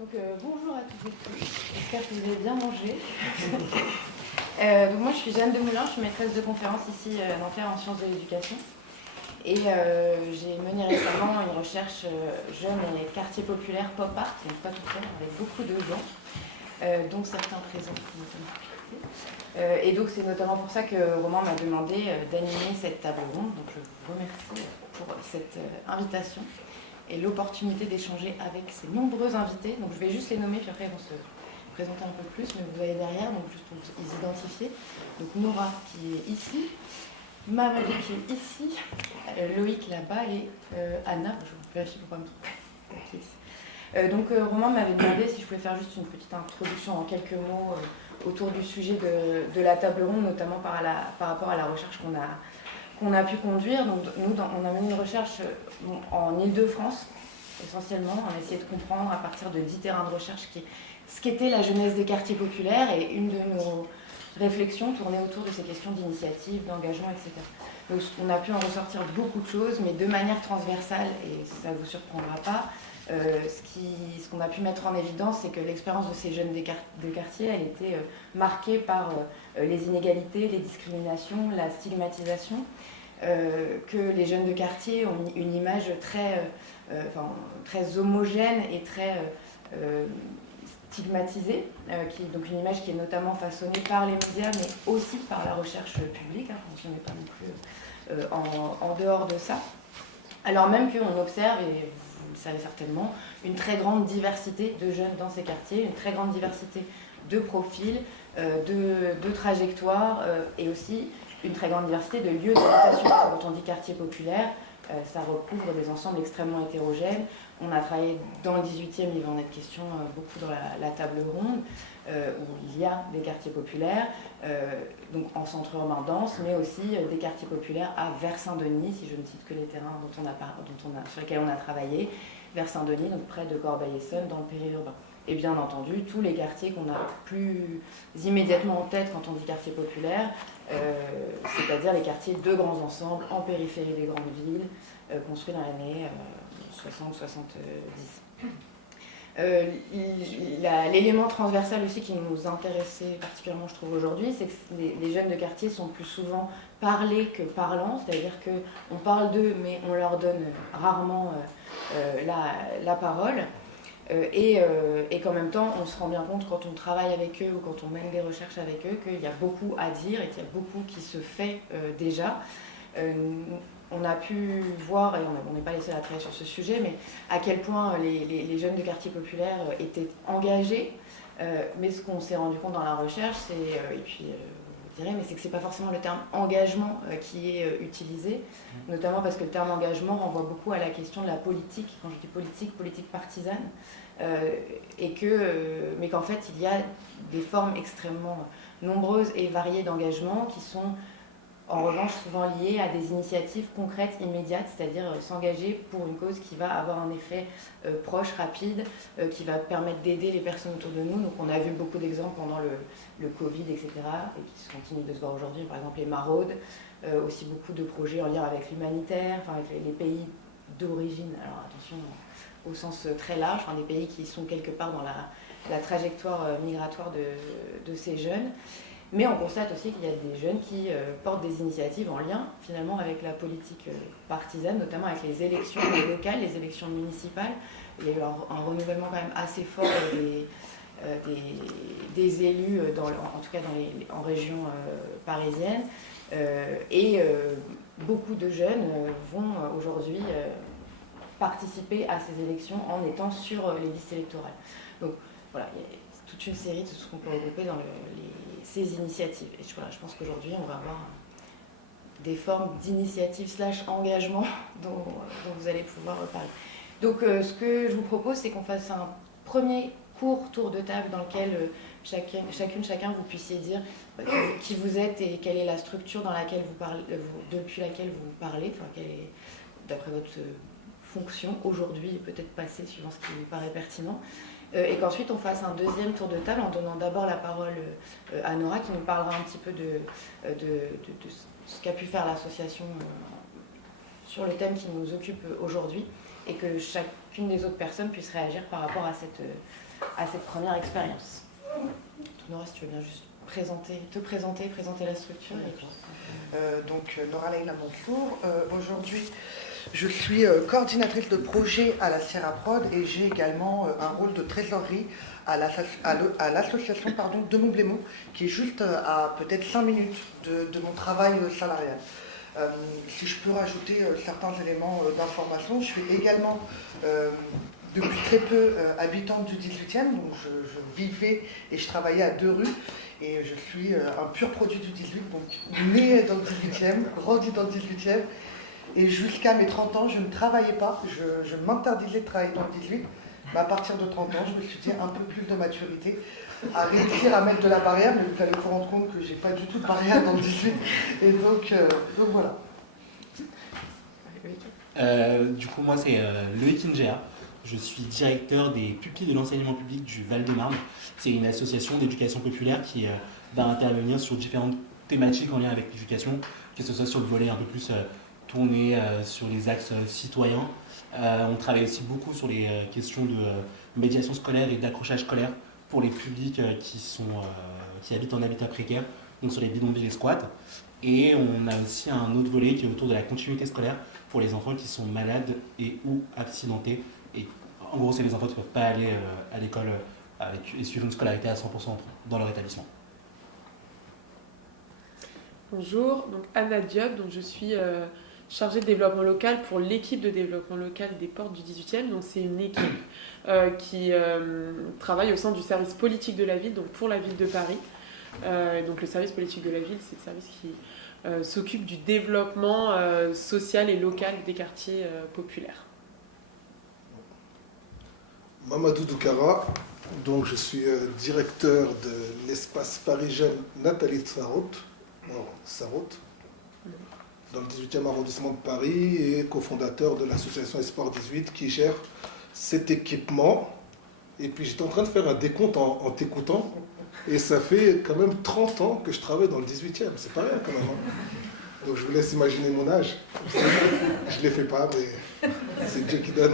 Bonjour à toutes et tous, j'espère que vous avez bien mangé. Donc moi je suis Jeanne Demoulin, je suis maîtresse de conférence ici à Nanterre en sciences de l'éducation. Et j'ai mené récemment une recherche jeunes et quartier populaire pop art, donc pas tout seul, avec beaucoup de gens, dont certains présents. Et donc c'est notamment pour ça que Romain m'a demandé d'animer cette table ronde, donc je vous remercie pour cette invitation et l'opportunité d'échanger avec ces nombreux invités. Donc je vais juste les nommer, puis après ils vont se présenter un peu plus, mais vous voyez derrière, donc juste pour les identifier. Donc Nora qui est ici, Mamadou qui est ici, Loïc là-bas et Anna, je vérifie pourquoi donc Romain m'avait demandé si je pouvais faire juste une petite introduction en quelques mots autour du sujet de la table ronde, notamment par rapport à la recherche qu'on a pu conduire. Donc, nous, on a mené une recherche en Île-de-France, essentiellement. On a essayé de comprendre à partir de 10 terrains de recherche ce qu'était la jeunesse des quartiers populaires, et une de nos réflexions tournait autour de ces questions d'initiative, d'engagement, etc. Donc on a pu en ressortir beaucoup de choses, mais de manière transversale, et ça ne vous surprendra pas. Ce qu'on a pu mettre en évidence, c'est que l'expérience de ces jeunes de quartier, elle était marquée par les inégalités, les discriminations, la stigmatisation, que les jeunes de quartier ont une image très homogène et très stigmatisée, donc une image qui est notamment façonnée par les médias, mais aussi par la recherche publique, on n'est pas non plus en dehors de ça. Alors même qu'on observe, et vous le savez certainement, une très grande diversité de jeunes dans ces quartiers, une très grande diversité de profils, de trajectoires, et aussi une très grande diversité de lieux d'habitation. Quand on dit quartier populaire, ça recouvre des ensembles extrêmement hétérogènes. On a travaillé dans le 18e, il va en être question beaucoup dans la table ronde, où il y a des quartiers populaires, donc en centre urbain dense, mais aussi des quartiers populaires à Vers-Saint-Denis, si je ne cite que les terrains sur lesquels on a travaillé, Vers-Saint-Denis, donc près de Corbeil-Essonnes, dans le périurbain. Et bien entendu, tous les quartiers qu'on a plus immédiatement en tête quand on dit quartier populaire, c'est-à-dire les quartiers de grands ensembles en périphérie des grandes villes, construits dans l'année 60-70. L'élément transversal aussi qui nous intéressait particulièrement, je trouve, aujourd'hui, c'est que les jeunes de quartier sont plus souvent parlés que parlants, c'est-à-dire qu'on parle d'eux, mais on leur donne rarement la parole. Et qu'en même temps, on se rend bien compte quand on travaille avec eux ou quand on mène des recherches avec eux qu'il y a beaucoup à dire et qu'il y a beaucoup qui se fait déjà. On a pu voir, et on n'est pas les seuls à travailler sur ce sujet, mais à quel point les jeunes de quartier populaire étaient engagés. Mais ce qu'on s'est rendu compte dans la recherche, vous direz, mais c'est que ce n'est pas forcément le terme engagement qui est utilisé, notamment parce que le terme engagement renvoie beaucoup à la question de la politique, quand je dis politique partisane, mais qu'en fait il y a des formes extrêmement nombreuses et variées d'engagement qui sont en revanche souvent liées à des initiatives concrètes, immédiates, c'est-à-dire s'engager pour une cause qui va avoir un effet proche, rapide, qui va permettre d'aider les personnes autour de nous. Donc on a vu beaucoup d'exemples pendant le Covid, etc., et qui continuent de se voir aujourd'hui, par exemple les maraudes, aussi beaucoup de projets en lien avec l'humanitaire, avec les pays d'origine, alors attention, au sens très large, des pays qui sont quelque part dans la trajectoire migratoire de ces jeunes. Mais on constate aussi qu'il y a des jeunes qui portent des initiatives en lien finalement avec la politique partisane, notamment avec les élections locales, les élections municipales. Il y a eu un renouvellement quand même assez fort des élus, en tout cas en région parisienne. Et beaucoup de jeunes vont aujourd'hui participer à ces élections en étant sur les listes électorales. Donc voilà, il y a toute une série de ce qu'on peut regrouper dans ces initiatives. Et je pense qu'aujourd'hui, on va avoir des formes d'initiatives / engagement dont vous allez pouvoir parler. Donc ce que je vous propose, c'est qu'on fasse un premier court tour de table dans lequel chacun, vous puissiez dire qui vous êtes et quelle est la structure dans laquelle vous parlez, depuis laquelle vous parlez, quelle est, d'après votre fonction aujourd'hui, et peut-être passé, suivant ce qui vous paraît pertinent. Et qu'ensuite on fasse un deuxième tour de table en donnant d'abord la parole à Nora qui nous parlera un petit peu de ce qu'a pu faire l'association sur le thème qui nous occupe aujourd'hui, et que chacune des autres personnes puisse réagir par rapport à cette première expérience. Nora, si tu veux bien juste présenter la structure. Donc Nora Leila Mansour, aujourd'hui je suis coordinatrice de projet à la Sierra Prod et j'ai également un rôle de trésorerie à l'association de Montblémont, qui est juste à peut-être 5 minutes de mon travail salarial. Si je peux rajouter certains éléments d'information, je suis également depuis très peu habitante du 18e, donc je vivais et je travaillais à 2 rues, et je suis un pur produit du 18, donc né dans le 18e, grandi dans le 18e, et jusqu'à mes 30 ans, je ne travaillais pas, je m'interdisais de travailler dans le 18, mais à partir de 30 ans, je me suis dit un peu plus de maturité, à réussir à mettre de la barrière, mais vous allez vous rendre compte que j'ai pas du tout de barrière dans le 18, et donc voilà. Du coup, moi, c'est Loïc Ingea. Je suis directeur des pupilles de l'enseignement public du Val-de-Marne. C'est une association d'éducation populaire qui va intervenir sur différentes thématiques en lien avec l'éducation, que ce soit sur le volet un peu plus tourné sur les axes citoyens. On travaille aussi beaucoup sur les questions de médiation scolaire et d'accrochage scolaire pour les publics qui habitent en habitat précaire, donc sur les bidonvilles et squats. Et on a aussi un autre volet qui est autour de la continuité scolaire pour les enfants qui sont malades et ou accidentés. Et en gros, c'est les enfants qui ne peuvent pas aller à l'école et suivre une scolarité à 100% dans leur établissement. Bonjour, donc Anna Diop, donc je suis chargée de développement local pour l'équipe de développement local des Portes du 18e. Donc c'est une équipe qui travaille au sein du service politique de la ville, donc pour la ville de Paris. Donc le service politique de la ville, c'est le service qui s'occupe du développement social et local des quartiers populaires. Mamadou Doukara, donc je suis directeur de l'espace Paris Jeune Nathalie Sarraute, dans le 18e arrondissement de Paris, et cofondateur de l'association Espoir 18 qui gère cet équipement. Et puis j'étais en train de faire un décompte en t'écoutant, et ça fait quand même 30 ans que je travaille dans le 18e, c'est pas rien quand même. Hein. Donc je vous laisse imaginer mon âge. Je ne les fais pas, mais c'est Dieu qui donne.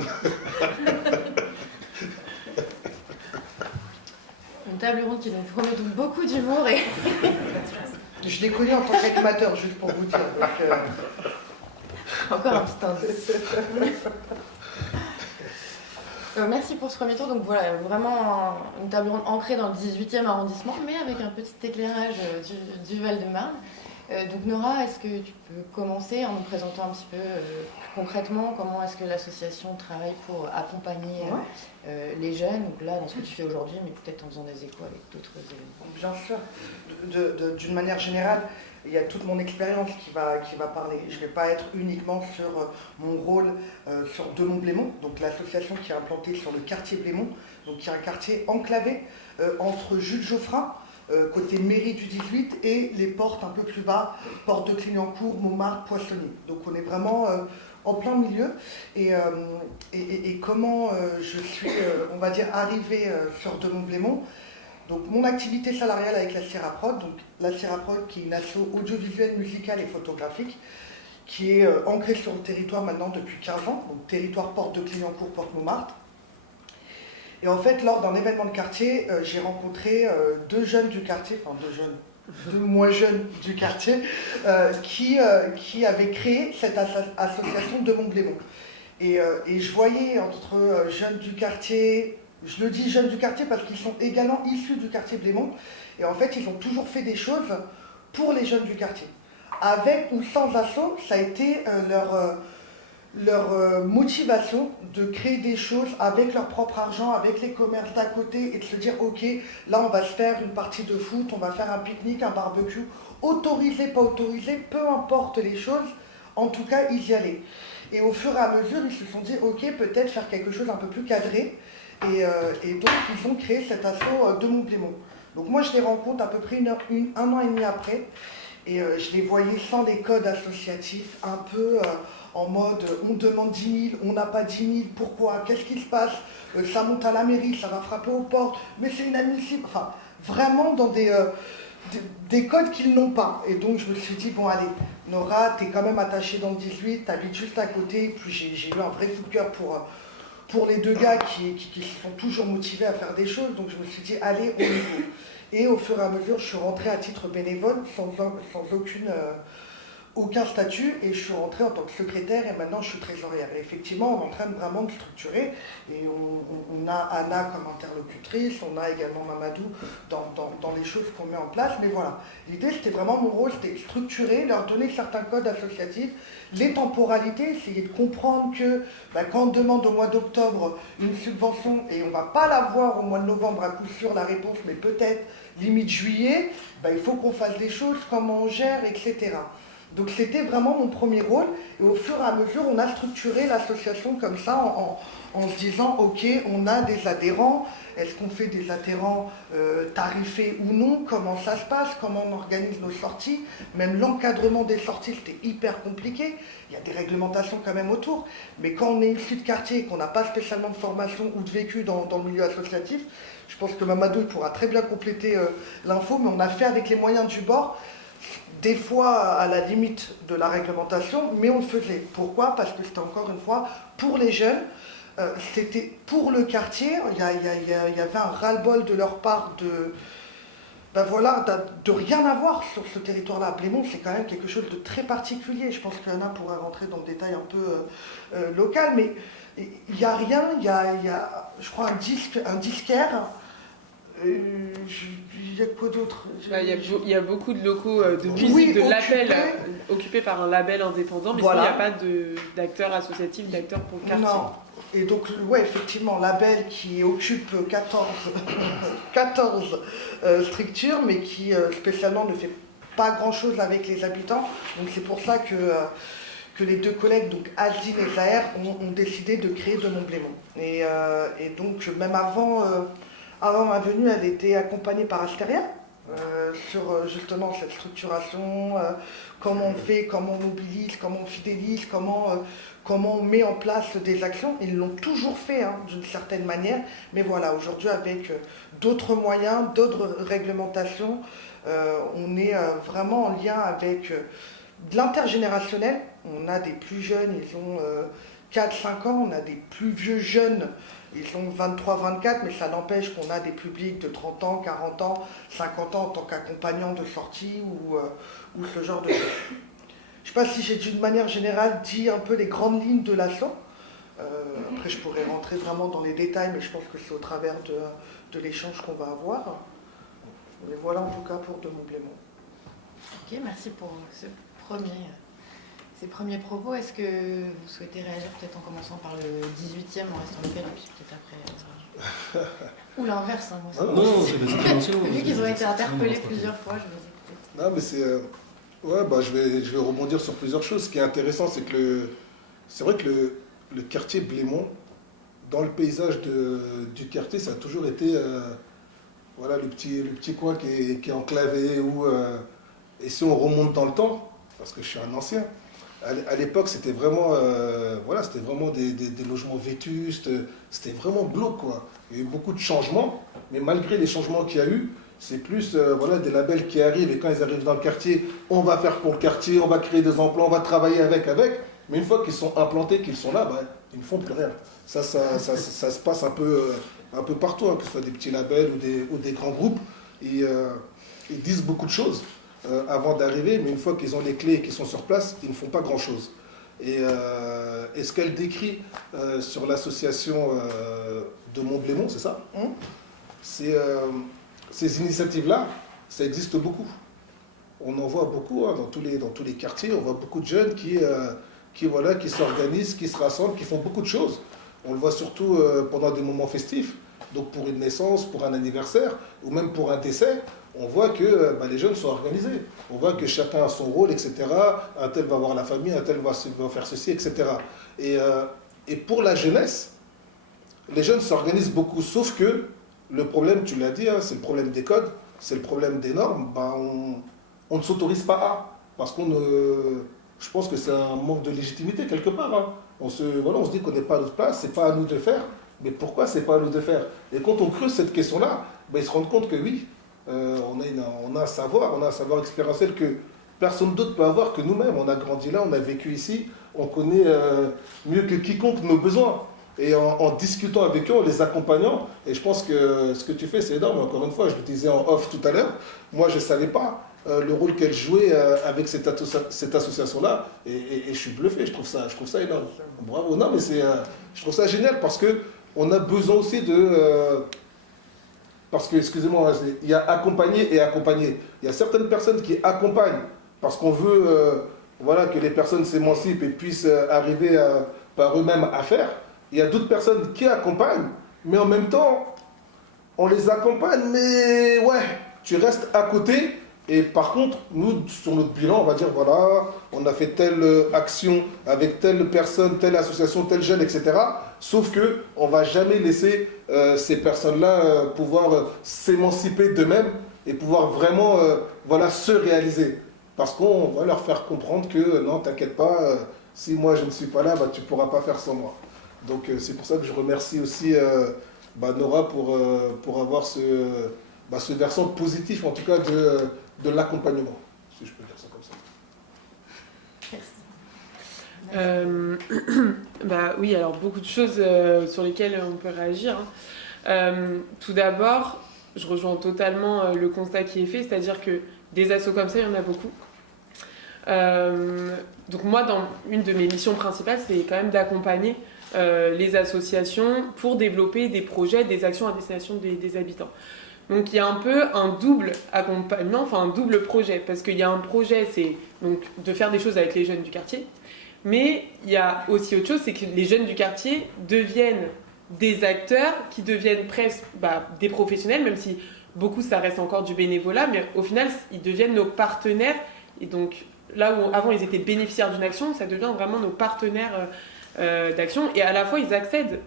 Une table ronde qui nous promet donc beaucoup d'humour et... Je l'ai connu en tant qu'animateur, juste pour vous dire. Donc, Encore un petit indice. Merci pour ce premier tour. Donc voilà, vraiment une table ronde ancrée dans le 18e arrondissement, mais avec un petit éclairage du Val-de-Marne. Donc Nora, est-ce que tu peux commencer en nous présentant un petit peu concrètement comment est-ce que l'association travaille pour accompagner les jeunes, donc là dans ce que tu fais aujourd'hui, mais peut-être en faisant des échos avec d'autres éléments. bien sûr, d'une manière générale, il y a toute mon expérience qui va parler. Je ne vais pas être uniquement sur mon rôle sur de Montblémont, donc l'association qui est implantée sur le quartier Blémont, donc qui est un quartier enclavé entre Jules Geoffrin, côté mairie du 18, et les portes un peu plus bas, porte de Clignancourt, Montmartre, Poissonnier. Donc on est vraiment en plein milieu. Et comment je suis, on va dire, arrivée sur de Montblémont. Donc mon activité salariale avec la Sierra Prod, donc la Sierra Prod qui est une asso audiovisuelle, musicale et photographique, qui est ancrée sur le territoire maintenant depuis 15 ans, donc territoire porte de Clignancourt, porte Montmartre. Et en fait, lors d'un événement de quartier, j'ai rencontré deux jeunes du quartier, enfin deux moins jeunes du quartier, qui avaient créé cette association de Montblémont. Et je voyais entre jeunes du quartier, je le dis jeunes du quartier parce qu'ils sont également issus du quartier Blémont, et en fait, ils ont toujours fait des choses pour les jeunes du quartier. Avec ou sans asso, ça a été leur motivation de créer des choses avec leur propre argent, avec les commerces d'à côté, et de se dire ok, là on va se faire une partie de foot, on va faire un pique-nique, un barbecue, autorisé, pas autorisé, peu importe les choses, en tout cas ils y allaient. Et au fur et à mesure, ils se sont dit ok, peut-être faire quelque chose un peu plus cadré, et donc ils ont créé cet asso de Montblémont. Donc moi je les rencontre à peu près un an et demi après, et je les voyais sans les codes associatifs, un peu en mode on demande 10 000, on n'a pas 10 000, pourquoi, qu'est-ce qui se passe, ça monte à la mairie, ça va frapper aux portes, mais c'est inadmissible. Enfin, vraiment dans des des codes qu'ils n'ont pas. Et donc je me suis dit, bon allez, Nora, t'es quand même attachée dans le 18, t'habites juste à côté. Et puis j'ai eu un vrai coup de cœur pour les deux gars qui sont toujours motivés à faire des choses. Donc je me suis dit, allez, on y va. Et au fur et à mesure, je suis rentrée à titre bénévole, sans aucun statut, et je suis rentrée en tant que secrétaire et maintenant je suis trésorière. Et effectivement, on est en train de vraiment de structurer et on a Anna comme interlocutrice, on a également Mamadou dans les choses qu'on met en place. Mais voilà, l'idée c'était vraiment mon rôle, c'était structurer, leur donner certains codes associatifs, les temporalités, essayer de comprendre que quand on demande au mois d'octobre une subvention et on ne va pas l'avoir au mois de novembre à coup sûr la réponse, mais peut-être limite juillet, il faut qu'on fasse des choses, comment on gère, etc. Donc c'était vraiment mon premier rôle, et au fur et à mesure on a structuré l'association comme ça en se disant ok, on a des adhérents, est-ce qu'on fait des adhérents tarifés ou non, comment ça se passe, comment on organise nos sorties, même l'encadrement des sorties c'était hyper compliqué, il y a des réglementations quand même autour, mais quand on est issu de quartier et qu'on n'a pas spécialement de formation ou de vécu dans le milieu associatif, je pense que Mamadou pourra très bien compléter l'info, mais on a fait avec les moyens du bord, des fois à la limite de la réglementation, mais on le faisait. Pourquoi? Parce que c'était encore une fois pour les jeunes, c'était pour le quartier, il y avait un ras-le-bol de leur part de rien avoir sur ce territoire-là. Blémont, c'est quand même quelque chose de très particulier. Je pense qu'Anna pourra rentrer dans le détail un peu local, mais il n'y a rien, il y a, je crois, un disquaire. Il y a quoi d'autre? Il y a beaucoup de locaux de musique, de labels occupés par un label indépendant, mais voilà. Sinon il n'y a pas d'acteurs associatifs, d'acteurs pour le quartier. Non. Et donc, ouais, effectivement, label qui occupe 14 structures, mais qui spécialement ne fait pas grand-chose avec les habitants. Donc c'est pour ça que les deux collègues, donc Azine et Zahir, ont décidé de créer de Montblémont. Et donc, même avant ma venue, elle était accompagnée par Astéria sur justement cette structuration, comment on fait, comment on mobilise, comment on fidélise, comment on met en place des actions. Ils l'ont toujours fait d'une certaine manière, mais voilà, aujourd'hui avec d'autres moyens, d'autres réglementations, on est vraiment en lien avec de l'intergénérationnel. On a des plus jeunes, ils ont 4-5 ans, on a des plus vieux jeunes, ils ont 23-24, mais ça n'empêche qu'on a des publics de 30 ans, 40 ans, 50 ans en tant qu'accompagnants de sortie ou ce genre de choses. Je ne sais pas si j'ai d'une manière générale dit un peu les grandes lignes de l'asso. Après, je pourrais rentrer vraiment dans les détails, mais je pense que c'est au travers de l'échange qu'on va avoir. Mais voilà en tout cas pour de Montblémont. Ok, merci pour ces premiers propos. Est-ce que vous souhaitez réagir peut-être en commençant par le 18e, on reste en local, et puis peut-être après... Ou l'inverse, moi ça. Non, c'est pas mentionné. Vu qu'ils ont été interpellés plusieurs fois, je me dis peut-être... Non, mais c'est... je vais rebondir sur plusieurs choses. Ce qui est intéressant, c'est que c'est vrai que le quartier Blémont, dans le paysage du quartier, ça a toujours été le petit coin qui est enclavé. Et si on remonte dans le temps, parce que je suis un ancien, à l'époque, c'était vraiment, c'était vraiment des logements vétustes, c'était vraiment glauque, quoi. Il y a eu beaucoup de changements, mais malgré les changements qu'il y a eu, c'est plus des labels qui arrivent, et quand ils arrivent dans le quartier, on va faire pour le quartier, on va créer des emplois, on va travailler avec, mais une fois qu'ils sont implantés, qu'ils sont là, ils ne font plus rien. Ça se passe un peu partout, que ce soit des petits labels ou des grands groupes, ils disent beaucoup de choses avant d'arriver, mais une fois qu'ils ont les clés et qu'ils sont sur place, ils ne font pas grand-chose. Et ce qu'elle décrit sur l'association de Montblémont, c'est ça? Ces initiatives-là, ça existe beaucoup. On en voit beaucoup dans tous les quartiers, on voit beaucoup de jeunes qui s'organisent, qui se rassemblent, qui font beaucoup de choses. On le voit surtout pendant des moments festifs, donc pour une naissance, pour un anniversaire, ou même pour un décès, on voit que les jeunes sont organisés. On voit que chacun a son rôle, etc. Un tel va voir la famille, un tel va faire ceci, etc. Et pour la jeunesse, les jeunes s'organisent beaucoup, sauf que le problème, tu l'as dit, c'est le problème des codes, c'est le problème des normes. On ne s'autorise pas à, parce je pense que c'est un manque de légitimité quelque part. On se dit qu'on n'est pas à notre place, c'est pas à nous de faire. Mais pourquoi c'est pas à nous de faire? Et quand on creuse cette question-là, ils se rendent compte que oui, on a un savoir expérientiel que personne d'autre peut avoir que nous-mêmes. On a grandi là, on a vécu ici, on connaît mieux que quiconque nos besoins. Et en discutant avec eux, en les accompagnant, et je pense que ce que tu fais, c'est énorme. Encore une fois, je le disais en off tout à l'heure, moi je ne savais pas le rôle qu'elle jouait avec cette association-là, et je suis bluffé, je trouve ça énorme. Bravo, non mais je trouve ça génial parce qu'on a besoin aussi parce que, excusez-moi, il y a accompagner et accompagner. Il y a certaines personnes qui accompagnent parce qu'on veut voilà, que les personnes s'émancipent et puissent arriver par eux-mêmes à faire. Il y a d'autres personnes qui accompagnent, mais en même temps, on les accompagne, mais ouais, tu restes à côté. Et par contre, nous, sur notre bilan, on va dire, voilà, on a fait telle action avec telle personne, telle association, tel jeune, etc. Sauf qu'on ne va jamais laisser ces personnes-là pouvoir s'émanciper d'eux-mêmes et pouvoir vraiment voilà, se réaliser. Parce qu'on va leur faire comprendre que non, t'inquiète pas, si moi je ne suis pas là, bah, tu ne pourras pas faire sans moi. Donc c'est pour ça que je remercie aussi Nora pour avoir ce versant positif, en tout cas, de l'accompagnement, si je peux dire ça comme ça. Oui, alors beaucoup de choses sur lesquelles on peut réagir. Tout d'abord, je rejoins totalement le constat qui est fait, c'est-à-dire que des assos comme ça, il y en a beaucoup. Donc moi, dans une de mes missions principales, c'est quand même d'accompagner les associations pour développer des projets, des actions à destination des habitants. Donc il y a un peu un double accompagnement, enfin un double projet, parce qu'il y a un projet, c'est donc de faire des choses avec les jeunes du quartier, mais il y a aussi autre chose, c'est que les jeunes du quartier deviennent des acteurs qui deviennent presque des professionnels, même si beaucoup ça reste encore du bénévolat, mais au final ils deviennent nos partenaires, et donc là où avant ils étaient bénéficiaires d'une action, ça devient vraiment nos partenaires d'action, et à la fois ils accèdent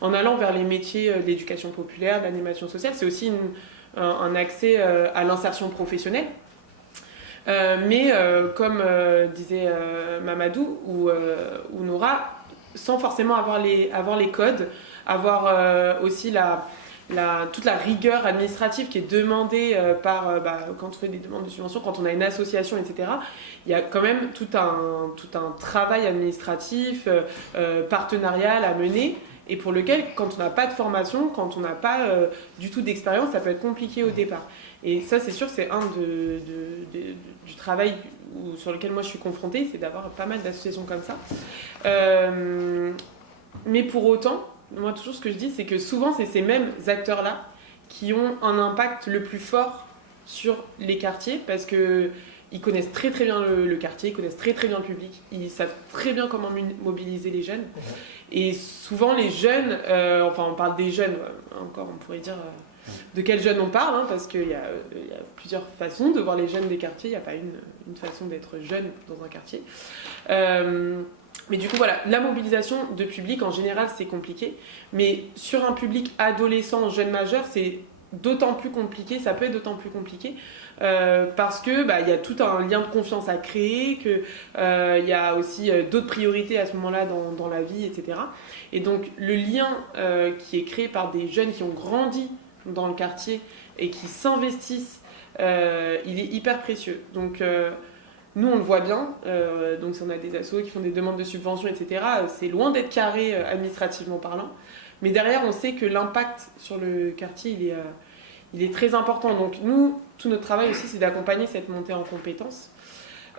en allant vers les métiers de l'éducation populaire, de l'animation sociale. C'est aussi un accès à l'insertion professionnelle, mais comme disait Mamadou ou Nora, sans forcément avoir les codes, avoir aussi toute la rigueur administrative qui est demandée quand on fait des demandes de subventions, quand on a une association, etc. Il y a quand même tout un travail administratif, partenarial à mener, et pour lequel, quand on n'a pas de formation, quand on n'a pas du tout d'expérience, ça peut être compliqué au départ. Et ça, c'est sûr, c'est un du travail sur lequel moi je suis confrontée, c'est d'avoir pas mal d'associations comme ça. Mais pour autant, moi toujours ce que je dis, c'est que souvent c'est ces mêmes acteurs-là qui ont un impact le plus fort sur les quartiers, parce que ils connaissent très très bien le quartier, ils connaissent très très bien le public, ils savent très bien comment mobiliser les jeunes. Et souvent les jeunes, on parle des jeunes, encore on pourrait dire de quels jeunes on parle, parce qu'il y a plusieurs façons de voir les jeunes des quartiers, il n'y a pas une façon d'être jeune dans un quartier. Mais du coup, voilà, la mobilisation de public, en général, c'est compliqué. Mais sur un public adolescent, jeune majeur, c'est d'autant plus compliqué, ça peut être d'autant plus compliqué, parce que il y a tout un lien de confiance à créer, que il y a aussi d'autres priorités à ce moment-là dans la vie, etc. Et donc, le lien qui est créé par des jeunes qui ont grandi dans le quartier et qui s'investissent, il est hyper précieux. Donc, nous, on le voit bien, donc si on a des assos qui font des demandes de subventions, etc., c'est loin d'être carré administrativement parlant. Mais derrière, on sait que l'impact sur le quartier, il est très important. Donc nous, tout notre travail aussi, c'est d'accompagner cette montée en compétences.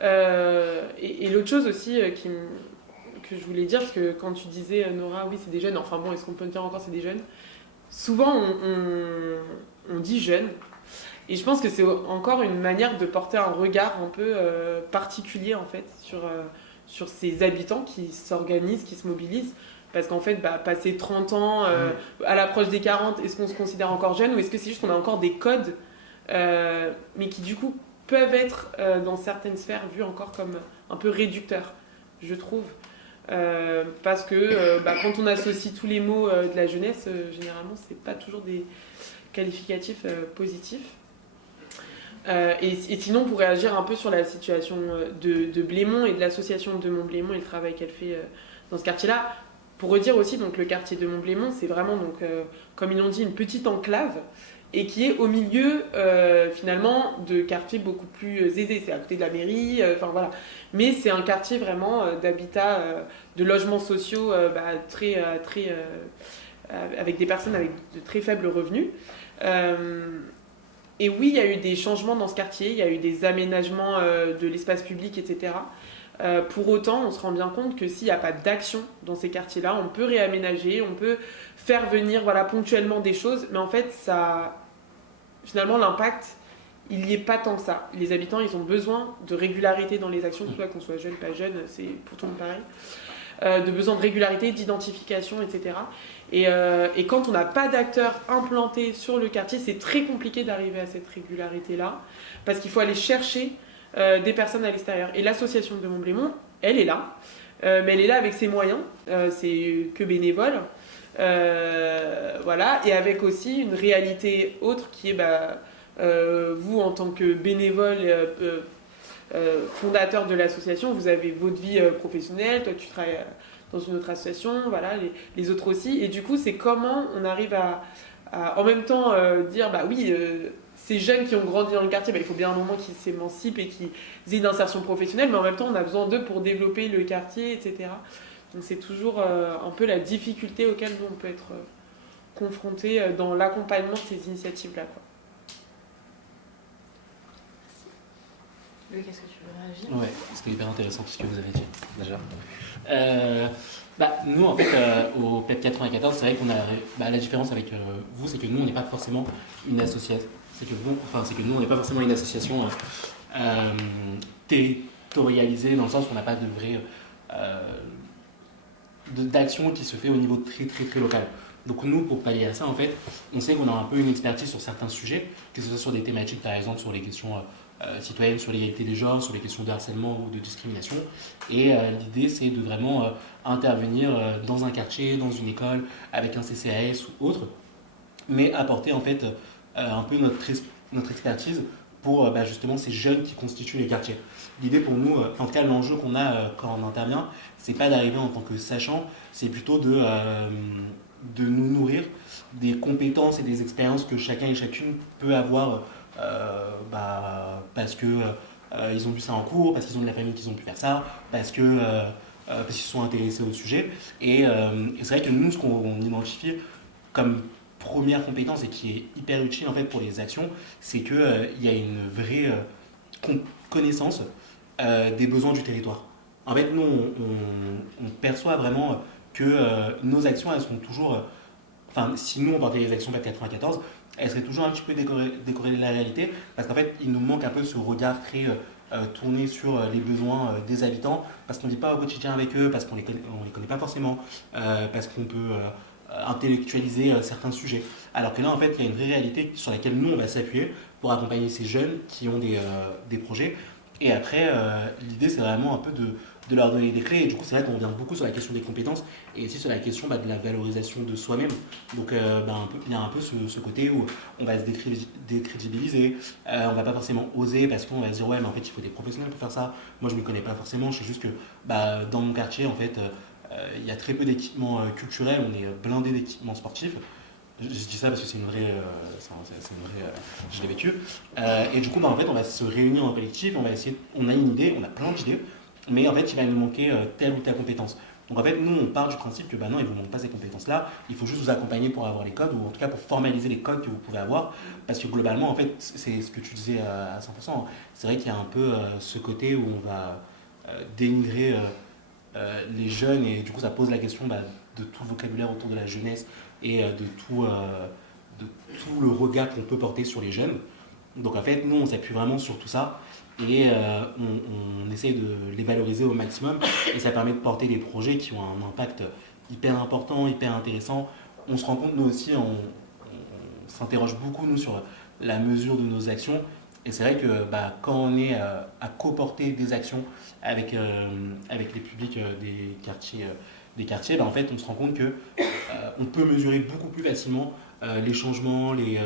Et l'autre chose aussi que je voulais dire, parce que quand tu disais, Nora, oui, c'est des jeunes, enfin bon, est-ce qu'on peut dire encore c'est des jeunes ? Souvent, on dit jeunes. Et je pense que c'est encore une manière de porter un regard un peu particulier en fait sur ces habitants qui s'organisent, qui se mobilisent. Parce qu'en fait, passer 30 ans, à l'approche des 40, est-ce qu'on se considère encore jeune, ou est-ce que c'est juste qu'on a encore des codes, mais qui du coup peuvent être dans certaines sphères vus encore comme un peu réducteurs, je trouve. Parce que quand on associe tous les mots de la jeunesse, généralement, c'est pas toujours des qualificatifs positifs. Et sinon, pour réagir un peu sur la situation de Blémont et de l'association de Mont-Blémont et le travail qu'elle fait dans ce quartier-là, pour redire aussi, donc, le quartier de Mont-Blémont, c'est vraiment, donc, comme ils l'ont dit, une petite enclave. et qui est au milieu finalement de quartiers beaucoup plus aisés. C'est à côté de la mairie, enfin voilà. Mais c'est un quartier vraiment d'habitat, de logements sociaux avec des personnes avec de très faibles revenus. Et oui, il y a eu des changements dans ce quartier, il y a eu des aménagements de l'espace public, etc. Pour autant, on se rend bien compte que s'il n'y a pas d'action dans ces quartiers-là, on peut réaménager, on peut faire venir ponctuellement des choses, mais en fait, finalement, l'impact, il n'y est pas tant que ça. Les habitants, ils ont besoin de régularité dans les actions, qu'on soit jeune, pas jeune, c'est pour tout le monde pareil. De besoin de régularité, d'identification, etc. Et quand on n'a pas d'acteurs implantés sur le quartier, c'est très compliqué d'arriver à cette régularité-là, parce qu'il faut aller chercher des personnes à l'extérieur. Et l'association de Montblémont, elle est là, mais elle est là avec ses moyens, c'est que bénévole, voilà, et avec aussi une réalité autre qui est, vous en tant que bénévole, fondateur de l'association, vous avez votre vie professionnelle, toi tu travailles dans une autre association, voilà, les autres aussi, et du coup c'est comment on arrive à en même temps dire, ces jeunes qui ont grandi dans le quartier, il faut bien un moment qu'ils s'émancipent et qu'ils aient une insertion professionnelle, mais en même temps, on a besoin d'eux pour développer le quartier, etc. Donc c'est toujours un peu la difficulté auquel nous, on peut être confrontés dans l'accompagnement de ces initiatives-là. Louis, qu'est-ce que tu veux réagir ? Ouais, c'était hyper intéressant tout ce que vous avez dit, déjà. Nous, en fait, au PEP 94, c'est vrai qu'on a la différence avec vous, c'est que nous, on n'est pas forcément une association. C'est que nous, on n'est pas forcément une association territorialisée, dans le sens où on n'a pas de vraie d'action qui se fait au niveau très très très local. Donc nous, pour pallier à ça, en fait, on sait qu'on a un peu une expertise sur certains sujets, que ce soit sur des thématiques, par exemple, sur les questions citoyennes, sur l'égalité des genres, sur les questions de harcèlement ou de discrimination. Et l'idée, c'est de vraiment intervenir dans un quartier, dans une école, avec un CCAS ou autre, mais apporter en fait un peu notre expertise pour justement ces jeunes qui constituent les quartiers. L'idée pour nous, en tout cas l'enjeu qu'on a quand on intervient, c'est pas d'arriver en tant que sachant, c'est plutôt de nous nourrir des compétences et des expériences que chacun et chacune peut avoir parce que ils ont vu ça en cours, parce qu'ils ont de la famille qu'ils ont pu faire ça, parce qu'ils se sont intéressés au sujet. Et c'est vrai que nous, ce qu'on identifie comme première compétence et qui est hyper utile en fait pour les actions, c'est qu'il y a une vraie connaissance des besoins du territoire. En fait, nous, on perçoit vraiment que nos actions, elles sont toujours... si nous, on portait les actions PEP 94, elles seraient toujours un petit peu décorrélées de la réalité, parce qu'en fait, il nous manque un peu ce regard très tourné sur les besoins des habitants, parce qu'on ne vit pas au quotidien avec eux, parce qu'on ne les connaît pas forcément, parce qu'on peut intellectualiser certains sujets. Alors que là, en fait, il y a une vraie réalité sur laquelle nous, on va s'appuyer pour accompagner ces jeunes qui ont des projets. Et après, l'idée, c'est vraiment un peu de leur donner des clés. Et du coup, c'est vrai qu'on revient beaucoup sur la question des compétences et aussi sur la question de la valorisation de soi-même. Donc, il y a un peu ce côté où on va se décrédibiliser, on va pas forcément oser parce qu'on va se dire ouais, mais en fait, il faut des professionnels pour faire ça. Moi, je ne me connais pas forcément. Je sais juste que dans mon quartier, en fait, il y a très peu d'équipements culturels. On est blindé d'équipements sportifs. Je dis ça parce que c'est une vraie, je l'ai vécu. Et du coup, en fait, on va se réunir en collectif, on a une idée, on a plein d'idées, mais en fait, il va nous manquer telle ou telle compétence. Donc en fait, nous, on part du principe que non, il ne vous manque pas ces compétences-là, il faut juste vous accompagner pour avoir les codes, ou en tout cas pour formaliser les codes que vous pouvez avoir, parce que globalement, en fait, c'est ce que tu disais à 100%, c'est vrai qu'il y a un peu ce côté où on va dénigrer les jeunes, et du coup, ça pose la question de tout le vocabulaire autour de la jeunesse, et de tout le regard qu'on peut porter sur les jeunes. Donc en fait, nous, on s'appuie vraiment sur tout ça et on essaye de les valoriser au maximum et ça permet de porter des projets qui ont un impact hyper important, hyper intéressant. On se rend compte, nous aussi, on s'interroge beaucoup, nous, sur la mesure de nos actions. Et c'est vrai que quand on est à coporter des actions avec les publics des quartiers, en fait, on se rend compte que on peut mesurer beaucoup plus facilement les changements, les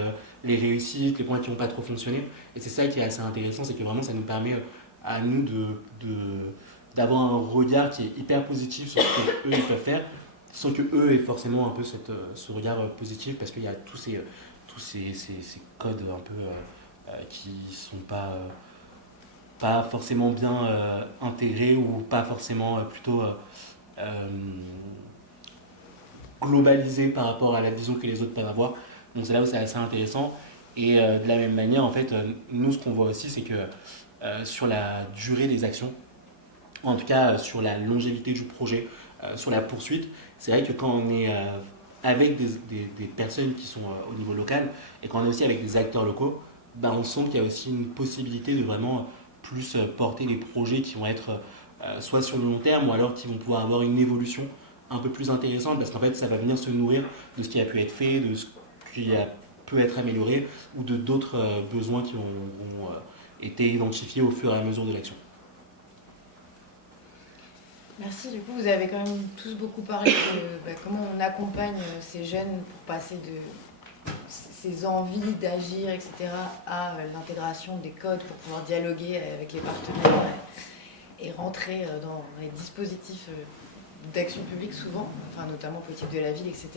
réussites, les points qui n'ont pas trop fonctionné. Et c'est ça qui est assez intéressant, c'est que vraiment ça nous permet à nous d'avoir un regard qui est hyper positif sur ce qu'eux ils peuvent faire sans que eux aient forcément un peu ce regard positif, parce qu'il y a tous ces codes un peu qui sont pas forcément bien intégrés ou pas forcément plutôt globalisés par rapport à la vision que les autres peuvent avoir. Donc c'est là où c'est assez intéressant. Et de la même manière, en fait, nous, ce qu'on voit aussi, c'est que sur la durée des actions, en tout cas sur la longévité du projet, sur la poursuite, c'est vrai que quand on est avec des personnes qui sont au niveau local et quand on est aussi avec des acteurs locaux, ben, on sent qu'il y a aussi une possibilité de vraiment plus porter les projets qui vont être soit sur le long terme ou alors qui vont pouvoir avoir une évolution un peu plus intéressante, parce qu'en fait ça va venir se nourrir de ce qui a pu être fait, de ce qui peut être amélioré ou de d'autres besoins qui ont été identifiés au fur et à mesure de l'action. Merci. Du coup, vous avez quand même tous beaucoup parlé de comment on accompagne ces jeunes pour passer de ces envies d'agir, etc., à l'intégration des codes pour pouvoir dialoguer avec les partenaires et rentrer dans les dispositifs d'action publique souvent, enfin, notamment politique de la ville, etc.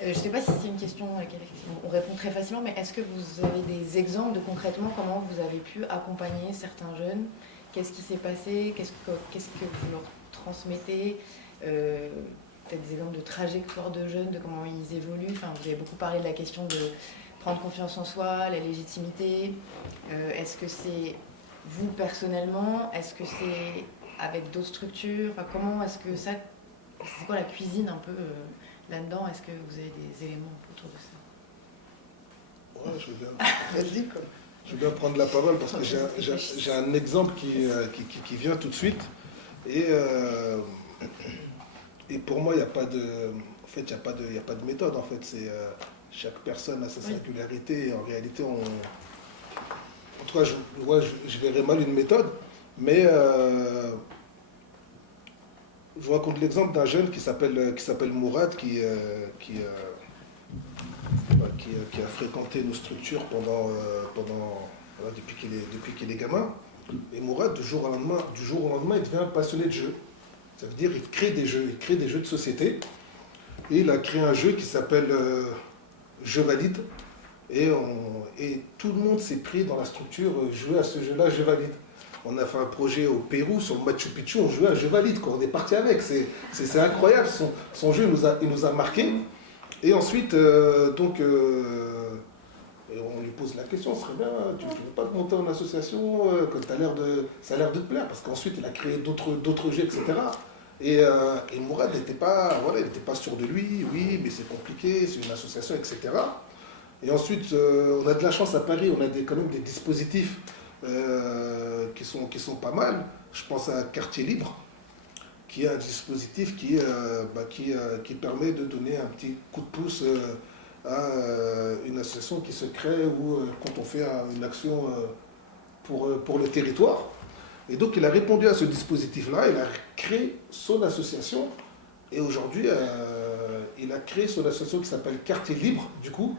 Je ne sais pas si c'est une question à laquelle on répond très facilement, mais est-ce que vous avez des exemples de concrètement comment vous avez pu accompagner certains jeunes? Qu'est-ce qui s'est passé? Qu'est-ce que vous leur transmettez? Peut-être des exemples de trajectoire de jeunes, de comment ils évoluent. Enfin, vous avez beaucoup parlé de la question de prendre confiance en soi, la légitimité. Est-ce que c'est vous personnellement? Est-ce que c'est avec d'autres structures? Enfin, comment est-ce que ça... C'est quoi la cuisine un peu là-dedans? Est-ce que vous avez des éléments autour de ça? Ouais, je veux bien prendre la parole parce que j'ai un exemple qui vient tout de suite. Et pour moi, il n'y a pas de... En fait, il n'y a pas de méthode. En fait, c'est chaque personne a sa singularité. Et en réalité, en tout cas, je verrais mal une méthode. Mais je vous raconte l'exemple d'un jeune qui s'appelle Mourad, qui a fréquenté nos structures depuis qu'il est gamin. Et Mourad, du jour au lendemain, il devient passionné de jeux. Ça veut dire qu'il crée des jeux de société. Et il a créé un jeu qui s'appelle Je valide. Et tout le monde s'est pris dans la structure, jouer à ce jeu-là, Je valide. On a fait un projet au Pérou, sur le Machu Picchu, on jouait à Je valide, quoi. On est parti avec. C'est incroyable. Son jeu il nous a marqué. Et ensuite, on lui pose la question, ce serait bien, tu ne veux pas te monter en association, que ça a l'air de te plaire, parce qu'ensuite il a créé d'autres jeux, etc. Et Mourad n'était pas sûr de lui, oui, mais c'est compliqué, c'est une association, etc. Et ensuite, on a de la chance à Paris, on a quand même des dispositifs qui sont pas mal. Je pense à Quartier Libre, qui est un dispositif qui permet de donner un petit coup de pouce à une association qui se crée ou quand on fait une action pour le territoire. Et donc il a répondu à ce dispositif-là, il a créé son association et aujourd'hui il a créé son association qui s'appelle Quartier Libre, du coup.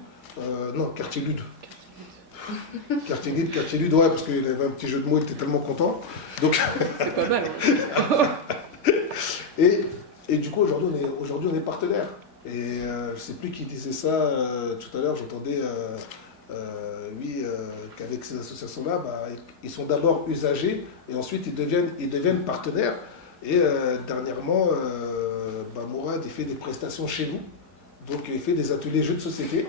Non, Quartier Lude. Quartier Lude, ouais, parce qu'il avait un petit jeu de mots, il était tellement content. Donc... C'est pas mal. Hein. Et du coup, aujourd'hui, on est partenaires. Et je ne sais plus qui disait ça tout à l'heure, j'entendais, qu'avec ces associations-là, ils sont d'abord usagers et ensuite ils deviennent partenaires. Et dernièrement, Mourad, il fait des prestations chez nous. Donc il fait des ateliers jeux de société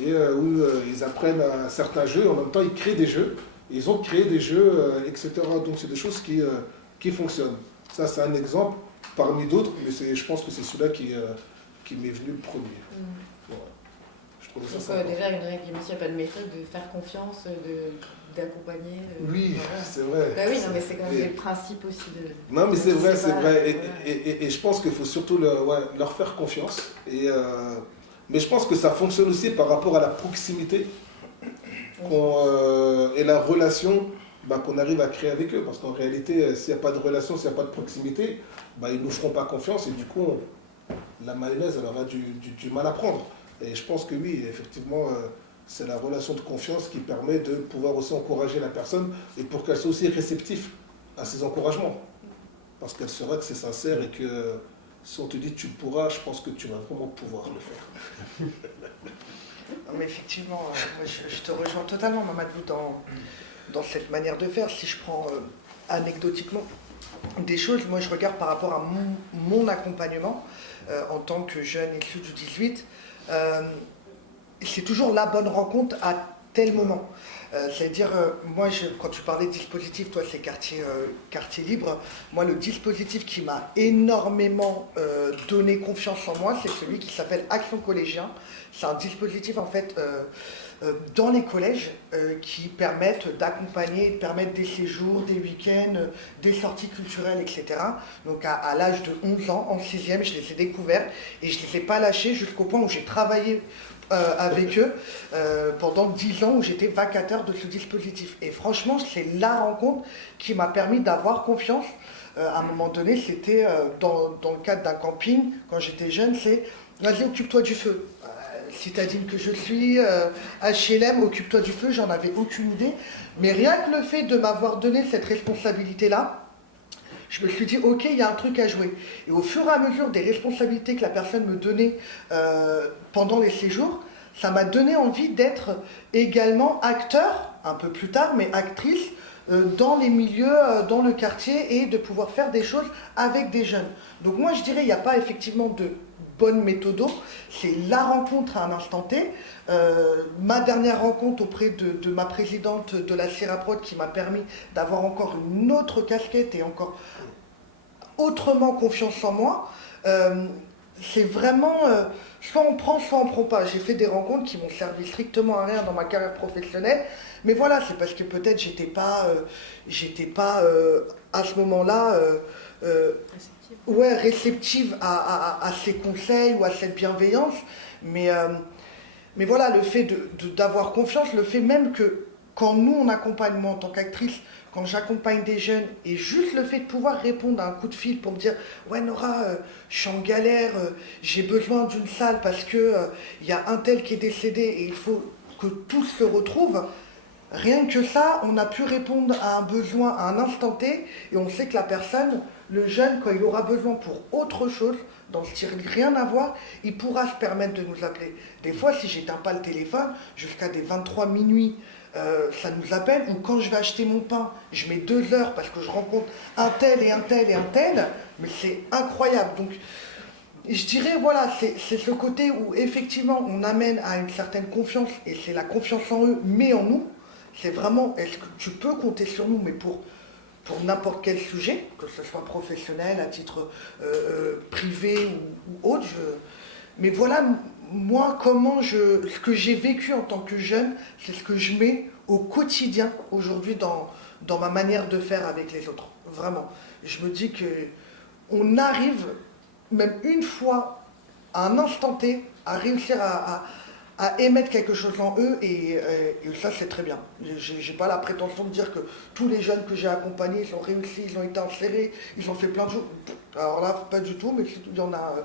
et où ils apprennent à certains jeux, en même temps ils créent des jeux. Ils ont créé des jeux, etc. Donc c'est des choses qui fonctionnent. Ça, c'est un exemple parmi d'autres, mais je pense que c'est celui-là qui m'est venu le premier. Voilà. Je trouve ça sympa. Déjà, une règle, même s'il n'y a pas de méthode, de faire confiance, d'accompagner. Oui, voilà. c'est vrai. Bah oui, non, mais c'est quand même des principes aussi de... Non, mais c'est vrai, c'est vrai. Voilà. Et je pense qu'il faut surtout leur faire confiance. Mais je pense que ça fonctionne aussi par rapport à la proximité et la relation qu'on arrive à créer avec eux. Parce qu'en réalité, s'il n'y a pas de relation, s'il n'y a pas de proximité, ils ne nous feront pas confiance et du coup, la mayonnaise, elle aura du mal à prendre. Et je pense que oui, effectivement, c'est la relation de confiance qui permet de pouvoir aussi encourager la personne et pour qu'elle soit aussi réceptive à ces encouragements. Parce qu'elle saura que c'est sincère et que Si on te dit tu pourras, je pense que tu vas vraiment pouvoir le faire. Non, mais effectivement, moi, je te rejoins totalement, Mamadou, dans cette manière de faire. Si je prends anecdotiquement des choses, moi je regarde par rapport à mon accompagnement en tant que jeune issu du 18, c'est toujours la bonne rencontre à tel moment. C'est-à-dire, moi, quand tu parlais de dispositif, toi c'est quartier libre, moi le dispositif qui m'a énormément donné confiance en moi, c'est celui qui s'appelle Action Collégien. C'est un dispositif en fait dans les collèges qui permettent d'accompagner, de permettre des séjours, des week-ends, des sorties culturelles, etc. Donc à l'âge de 11 ans, en 6e, je les ai découverts et je ne les ai pas lâchés jusqu'au point où j'ai travaillé avec eux pendant 10 ans où j'étais vacataire de ce dispositif. Et franchement, c'est la rencontre qui m'a permis d'avoir confiance. À un moment donné, c'était dans le cadre d'un camping, quand j'étais jeune, c'est « vas-y, occupe-toi du feu ». Citadine que je suis, HLM, occupe-toi du feu, j'en avais aucune idée. Mais rien que le fait de m'avoir donné cette responsabilité-là, je me suis dit, ok, il y a un truc à jouer. Et au fur et à mesure des responsabilités que la personne me donnait pendant les séjours, ça m'a donné envie d'être également acteur, un peu plus tard, mais actrice, dans les milieux, dans le quartier, et de pouvoir faire des choses avec des jeunes. Donc moi, je dirais, il n'y a pas effectivement de bonne méthode, c'est la rencontre à un instant T. Ma dernière rencontre auprès de ma présidente de la Siraprod qui m'a permis d'avoir encore une autre casquette et encore autrement confiance en moi, c'est vraiment soit on prend, soit on ne prend pas. J'ai fait des rencontres qui m'ont servi strictement à rien dans ma carrière professionnelle, mais voilà, c'est parce que peut-être j'étais pas à ce moment-là réceptive à ces conseils ou à cette bienveillance, mais voilà, le fait d'avoir confiance, le fait même que quand nous on accompagne, moi en tant qu'actrice, quand j'accompagne des jeunes, et juste le fait de pouvoir répondre à un coup de fil pour me dire « Ouais Nora, je suis en galère, j'ai besoin d'une salle parce que y a un tel qui est décédé et il faut que tous se retrouvent », rien que ça, on a pu répondre à un besoin à un instant T, et on sait que la personne, le jeune, quand il aura besoin pour autre chose, dans ce style rien à voir, il pourra se permettre de nous appeler. Des fois, si j'éteins pas le téléphone, jusqu'à des 23 minuit, ça nous appelle, ou quand je vais acheter mon pain, je mets 2 heures parce que je rencontre un tel et un tel et un tel, mais c'est incroyable. Donc, je dirais, voilà, c'est ce côté où effectivement on amène à une certaine confiance, et c'est la confiance en eux, mais en nous. C'est vraiment, est-ce que tu peux compter sur nous, mais pour n'importe quel sujet, que ce soit professionnel, à titre privé ou autre. Mais voilà, moi, ce que j'ai vécu en tant que jeune, c'est ce que je mets au quotidien aujourd'hui dans ma manière de faire avec les autres. Vraiment. Je me dis qu'on arrive, même une fois, à un instant T, à réussir à émettre quelque chose en eux, et ça c'est très bien. J'ai pas la prétention de dire que tous les jeunes que j'ai accompagnés, ils ont réussi, ils ont été insérés, ils ont fait plein de choses. Alors là, pas du tout, mais il y en a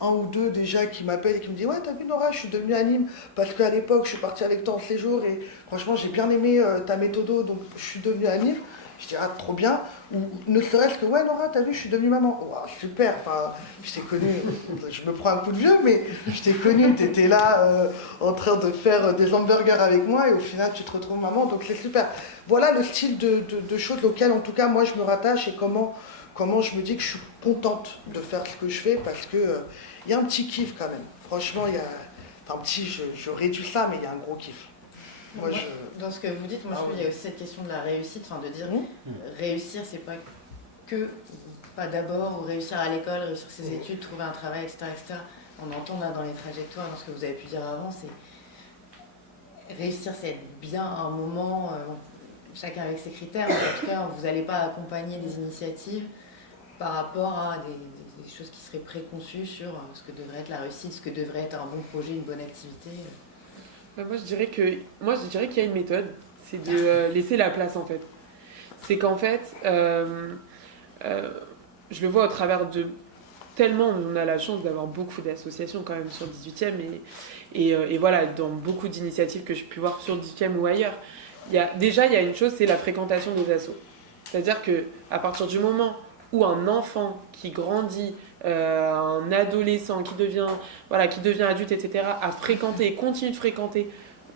un ou deux déjà qui m'appellent et qui me disent « Ouais, t'as vu Nora, je suis devenue à Nîmes parce qu'à l'époque, je suis partie avec toi en séjour et franchement, j'ai bien aimé ta méthode, donc je suis devenue à Nîmes. » Je dis « Ah, trop bien. » Ou ne serait-ce que « Ouais, Nora, t'as vu, je suis devenue maman. Oh, » Super, enfin, je t'ai connue, je me prends un coup de vieux, mais je t'ai connue, t'étais là en train de faire des hamburgers avec moi et au final, tu te retrouves maman, donc c'est super. Voilà le style de choses auxquelles, en tout cas, moi, je me rattache, et comment je me dis que je suis contente de faire ce que je fais, parce que il y a un petit kiff quand même. Franchement, il y a un petit, je réduis ça, mais il y a un gros kiff. Dans ce que vous dites, moi je trouve qu'il y a aussi cette question de la réussite, enfin de dire réussir, c'est pas d'abord ou réussir à l'école, réussir ses études, trouver un travail, etc., etc. On entend là dans les trajectoires, dans ce que vous avez pu dire avant, c'est réussir, c'est être bien à un moment, chacun avec ses critères, mais en tout cas vous n'allez pas accompagner des initiatives par rapport à des choses qui seraient préconçues sur ce que devrait être la réussite, ce que devrait être un bon projet, une bonne activité. Moi, je dirais qu'il y a une méthode, c'est de laisser la place, en fait. C'est qu'en fait, je le vois au travers de... Tellement on a la chance d'avoir beaucoup d'associations quand même sur le 18e, et voilà, dans beaucoup d'initiatives que j'ai pu voir sur le 18e ou ailleurs. Il y a une chose, c'est la fréquentation des assos. C'est-à-dire qu'à partir du moment où un enfant qui grandit un adolescent qui devient adulte, etc., à fréquenter et continue de fréquenter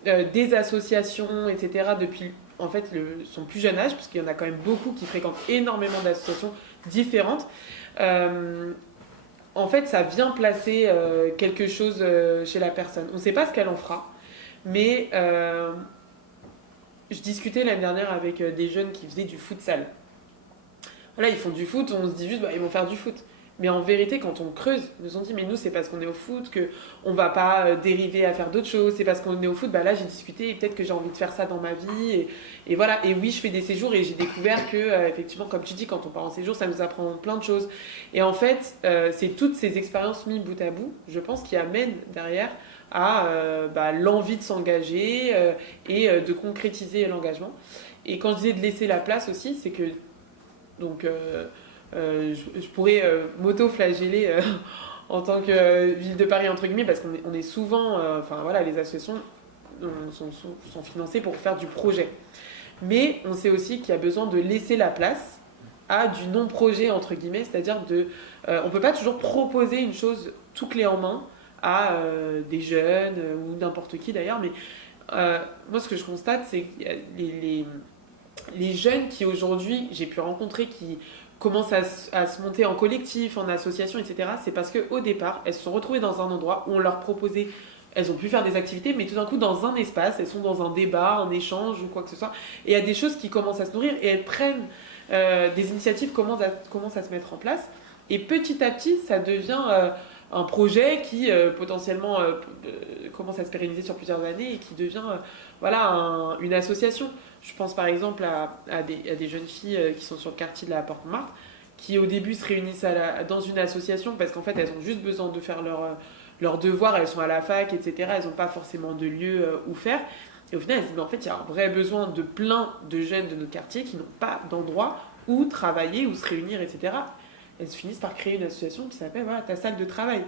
des associations, etc., depuis en fait son plus jeune âge, parce qu'il y en a quand même beaucoup qui fréquentent énormément d'associations différentes. En fait, ça vient placer quelque chose chez la personne. On ne sait pas ce qu'elle en fera, mais je discutais l'année dernière avec des jeunes qui faisaient du futsal. Voilà, ils font du foot, on se dit juste, ils vont faire du foot. Mais en vérité, quand on creuse, ils nous ont dit, mais nous, c'est parce qu'on est au foot qu'on ne va pas dériver à faire d'autres choses. C'est parce qu'on est au foot, là, j'ai discuté et peut-être que j'ai envie de faire ça dans ma vie. Et voilà. Et oui, je fais des séjours et j'ai découvert que, effectivement, comme tu dis, quand on part en séjour, ça nous apprend plein de choses. Et en fait, c'est toutes ces expériences mises bout à bout, je pense, qui amènent derrière à l'envie de s'engager et de concrétiser l'engagement. Et quand je disais de laisser la place aussi, c'est que donc je pourrais m'auto-flageller en tant que ville de Paris entre guillemets parce qu'on est souvent, les associations sont financées pour faire du projet. Mais on sait aussi qu'il y a besoin de laisser la place à du non-projet entre guillemets, c'est-à-dire on peut pas toujours proposer une chose tout clé en main à des jeunes ou n'importe qui d'ailleurs, mais moi ce que je constate c'est que les jeunes qui aujourd'hui j'ai pu rencontrer qui commencent à se monter en collectif, en association, etc., c'est parce qu'au départ, elles se sont retrouvées dans un endroit où on leur proposait, elles ont pu faire des activités, mais tout d'un coup, dans un espace, elles sont dans un débat, un échange ou quoi que ce soit, et il y a des choses qui commencent à se nourrir, et elles prennent des initiatives, commencent à se mettre en place, et petit à petit, ça devient un projet qui potentiellement commence à se pérenniser sur plusieurs années, et qui devient une association. Je pense par exemple à des jeunes filles qui sont sur le quartier de la Porte Montmartre, qui au début se réunissent dans une association parce qu'en fait elles ont juste besoin de faire leurs devoirs, elles sont à la fac, etc. Elles n'ont pas forcément de lieu où faire. Et au final elles se disent mais en fait il y a un vrai besoin de plein de jeunes de notre quartier qui n'ont pas d'endroit où travailler, où se réunir, etc. Elles se finissent par créer une association qui s'appelle ta salle de travail.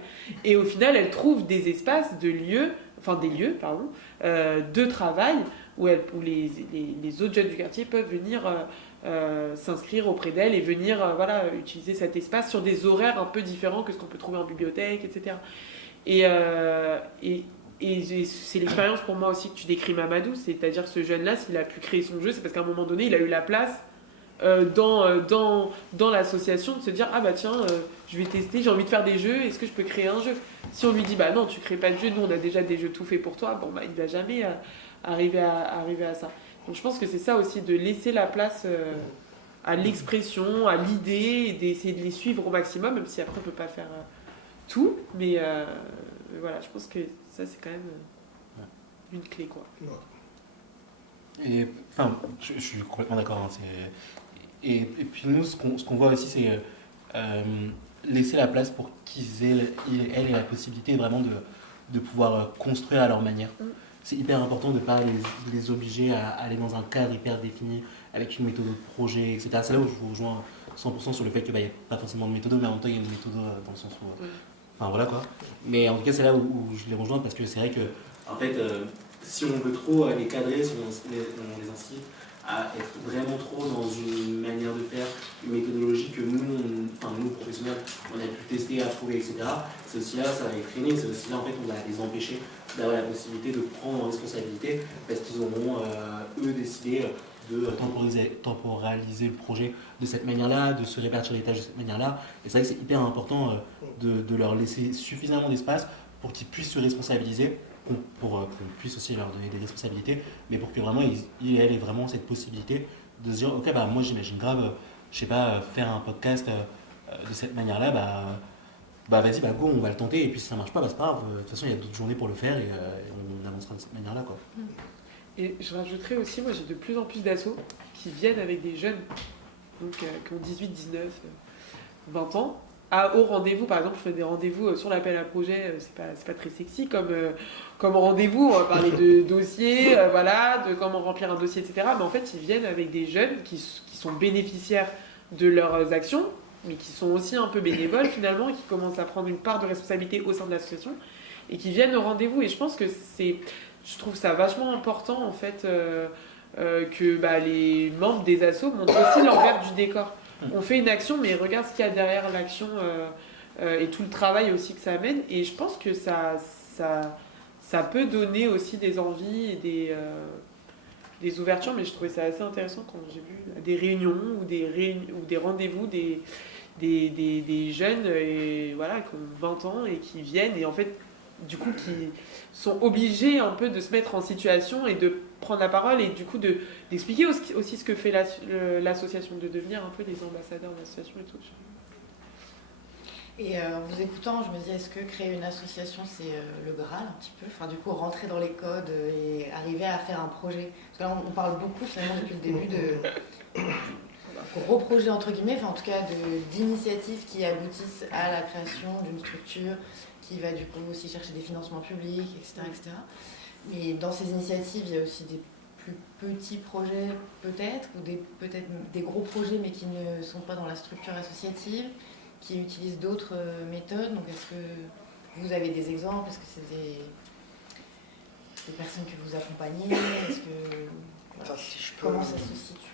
Et au final elles trouvent des espaces, des lieux de travail où les autres jeunes du quartier peuvent venir s'inscrire auprès d'elles et venir utiliser cet espace sur des horaires un peu différents que ce qu'on peut trouver en bibliothèque, etc. Et c'est l'expérience pour moi aussi que tu décris, Mamadou, c'est-à-dire ce jeune-là, s'il a pu créer son jeu, c'est parce qu'à un moment donné, il a eu la place dans l'association de se dire je vais tester, j'ai envie de faire des jeux, est-ce que je peux créer un jeu? Si on lui dit non, tu crées pas de jeu, nous on a déjà des jeux tout faits pour toi, il va jamais arriver à ça. Donc je pense que c'est ça aussi, de laisser la place à l'expression, à l'idée, et d'essayer de les suivre au maximum, même si après on peut pas faire tout, mais voilà, je pense que ça c'est quand même une clé, quoi. Et enfin, je suis complètement d'accord. Et puis nous, ce qu'on voit aussi, c'est laisser la place pour qu'ils aient la possibilité vraiment de pouvoir construire à leur manière. C'est hyper important de ne pas les obliger à aller dans un cadre hyper défini, avec une méthode de projet, etc. C'est là où je vous rejoins 100% sur le fait qu'il n'y a pas forcément de méthode, mais en même temps, il y a une méthode dans le sens où... Enfin, voilà quoi. Mais en tout cas, c'est là où je les rejoins, parce que c'est vrai que, en fait, si on veut trop les cadrer, si on les incite à être vraiment trop dans une manière de faire, une méthodologie que nous professionnels, on a pu tester, approuver, etc. C'est aussi là, ça va les freiner, c'est aussi là, en fait, on va les empêcher d'avoir la possibilité de prendre en responsabilité, parce qu'ils auront, eux, décidé de temporaliser le projet de cette manière-là, de se répartir les tâches de cette manière-là. Et c'est vrai que c'est hyper important de leur laisser suffisamment d'espace pour qu'ils puissent se responsabiliser, pour qu'on puisse aussi leur donner des responsabilités, mais pour que vraiment ils aient vraiment cette possibilité de se dire ok, moi j'imagine grave, je sais pas, faire un podcast de cette manière-là, vas-y, go, on va le tenter, et puis si ça marche pas, c'est pas grave, de toute façon il y a d'autres journées pour le faire, et on avancera de cette manière-là, quoi. Et je rajouterais aussi, moi j'ai de plus en plus d'assos qui viennent avec des jeunes, donc qui ont 18, 19, 20 ans, au rendez-vous. Par exemple, je fais des rendez-vous sur l'appel à projet, c'est pas très sexy comme rendez-vous, on va parler de dossiers, de comment remplir un dossier, etc. Mais en fait, ils viennent avec des jeunes qui sont bénéficiaires de leurs actions, mais qui sont aussi un peu bénévoles finalement, et qui commencent à prendre une part de responsabilité au sein de l'association, et qui viennent au rendez-vous. Et je pense que je trouve ça vachement important en fait que les membres des assos montrent aussi l'envers du décor. On fait une action, mais regarde ce qu'il y a derrière l'action et tout le travail aussi que ça amène. Et je pense que ça peut donner aussi des envies et des ouvertures, mais je trouvais ça assez intéressant quand j'ai vu des réunions ou des rendez-vous des jeunes qui ont 20 ans et qui viennent et en fait du coup qui sont obligés un peu de se mettre en situation et de prendre la parole et du coup d'expliquer aussi ce que fait l'association, de devenir un peu des ambassadeurs de l'association et tout. Et en vous écoutant, je me dis, est-ce que créer une association, c'est le Graal un petit peu? Enfin, du coup, rentrer dans les codes et arriver à faire un projet. Parce que là, on parle beaucoup, finalement, depuis le début de gros projets, entre guillemets, enfin, en tout cas, d'initiatives qui aboutissent à la création d'une structure qui va, du coup, aussi chercher des financements publics, etc., etc. Mais dans ces initiatives, il y a aussi des plus petits projets, peut-être, ou peut-être des gros projets, mais qui ne sont pas dans la structure associative, qui utilisent d'autres méthodes. Donc est-ce que vous avez des exemples? Est-ce que c'est des personnes que vous accompagnez? Est-ce que Enfin, si je peux, comment ça se situe?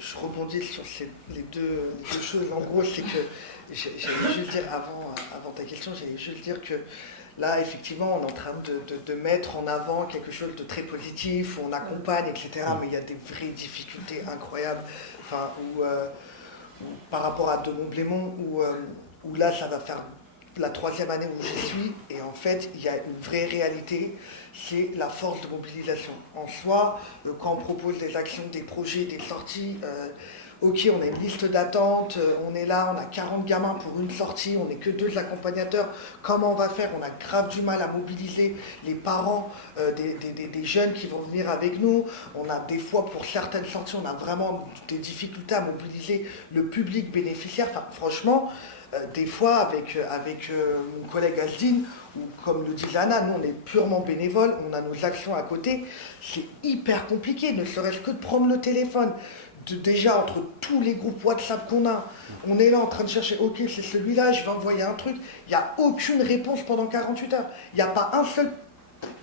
je rebondis sur les deux choses. En gros, c'est que j'allais juste dire avant ta question, j'allais juste dire que là, effectivement, on est en train de mettre en avant quelque chose de très positif, où on accompagne, etc. Mais il y a des vraies difficultés incroyables. Enfin, par rapport à de Montblémont, où là, ça va faire la 3e année où j'y suis, et en fait, il y a une vraie réalité, c'est la force de mobilisation. En soi, quand on propose des actions, des projets, des sorties, ok, on a une liste d'attente, on est là, on a 40 gamins pour une sortie, on n'est que 2 accompagnateurs, comment on va faire? On a grave du mal à mobiliser les parents des jeunes qui vont venir avec nous. On a des fois, pour certaines sorties, on a vraiment des difficultés à mobiliser le public bénéficiaire. Enfin, franchement, des fois, avec mon collègue Asdine, ou comme le dit Lana, nous on est purement bénévoles, on a nos actions à côté, c'est hyper compliqué, ne serait-ce que de prendre le téléphone. Déjà, entre tous les groupes WhatsApp qu'on a, on est là en train de chercher, ok, c'est celui-là, je vais envoyer un truc. Il n'y a aucune réponse pendant 48 heures. Il n'y a pas un seul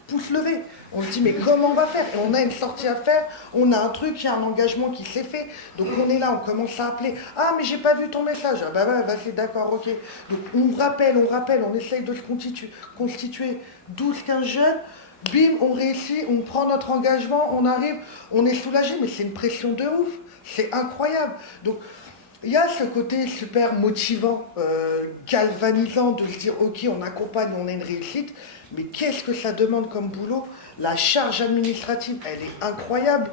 pouce levé. On se dit, mais comment on va faire? Et on a une sortie à faire, on a un truc, il y a un engagement qui s'est fait. Donc on est là, on commence à appeler. Ah, mais j'ai pas vu ton message. Ah, bah c'est d'accord, ok. Donc on rappelle, on essaye de se constituer 12-15 jeunes. Bim, on réussit, on prend notre engagement, on arrive, on est soulagé, mais c'est une pression de ouf. C'est incroyable. Donc, il y a ce côté super motivant, galvanisant de se dire, ok, on accompagne, on a une réussite, mais qu'est-ce que ça demande comme boulot? La charge administrative, elle est incroyable.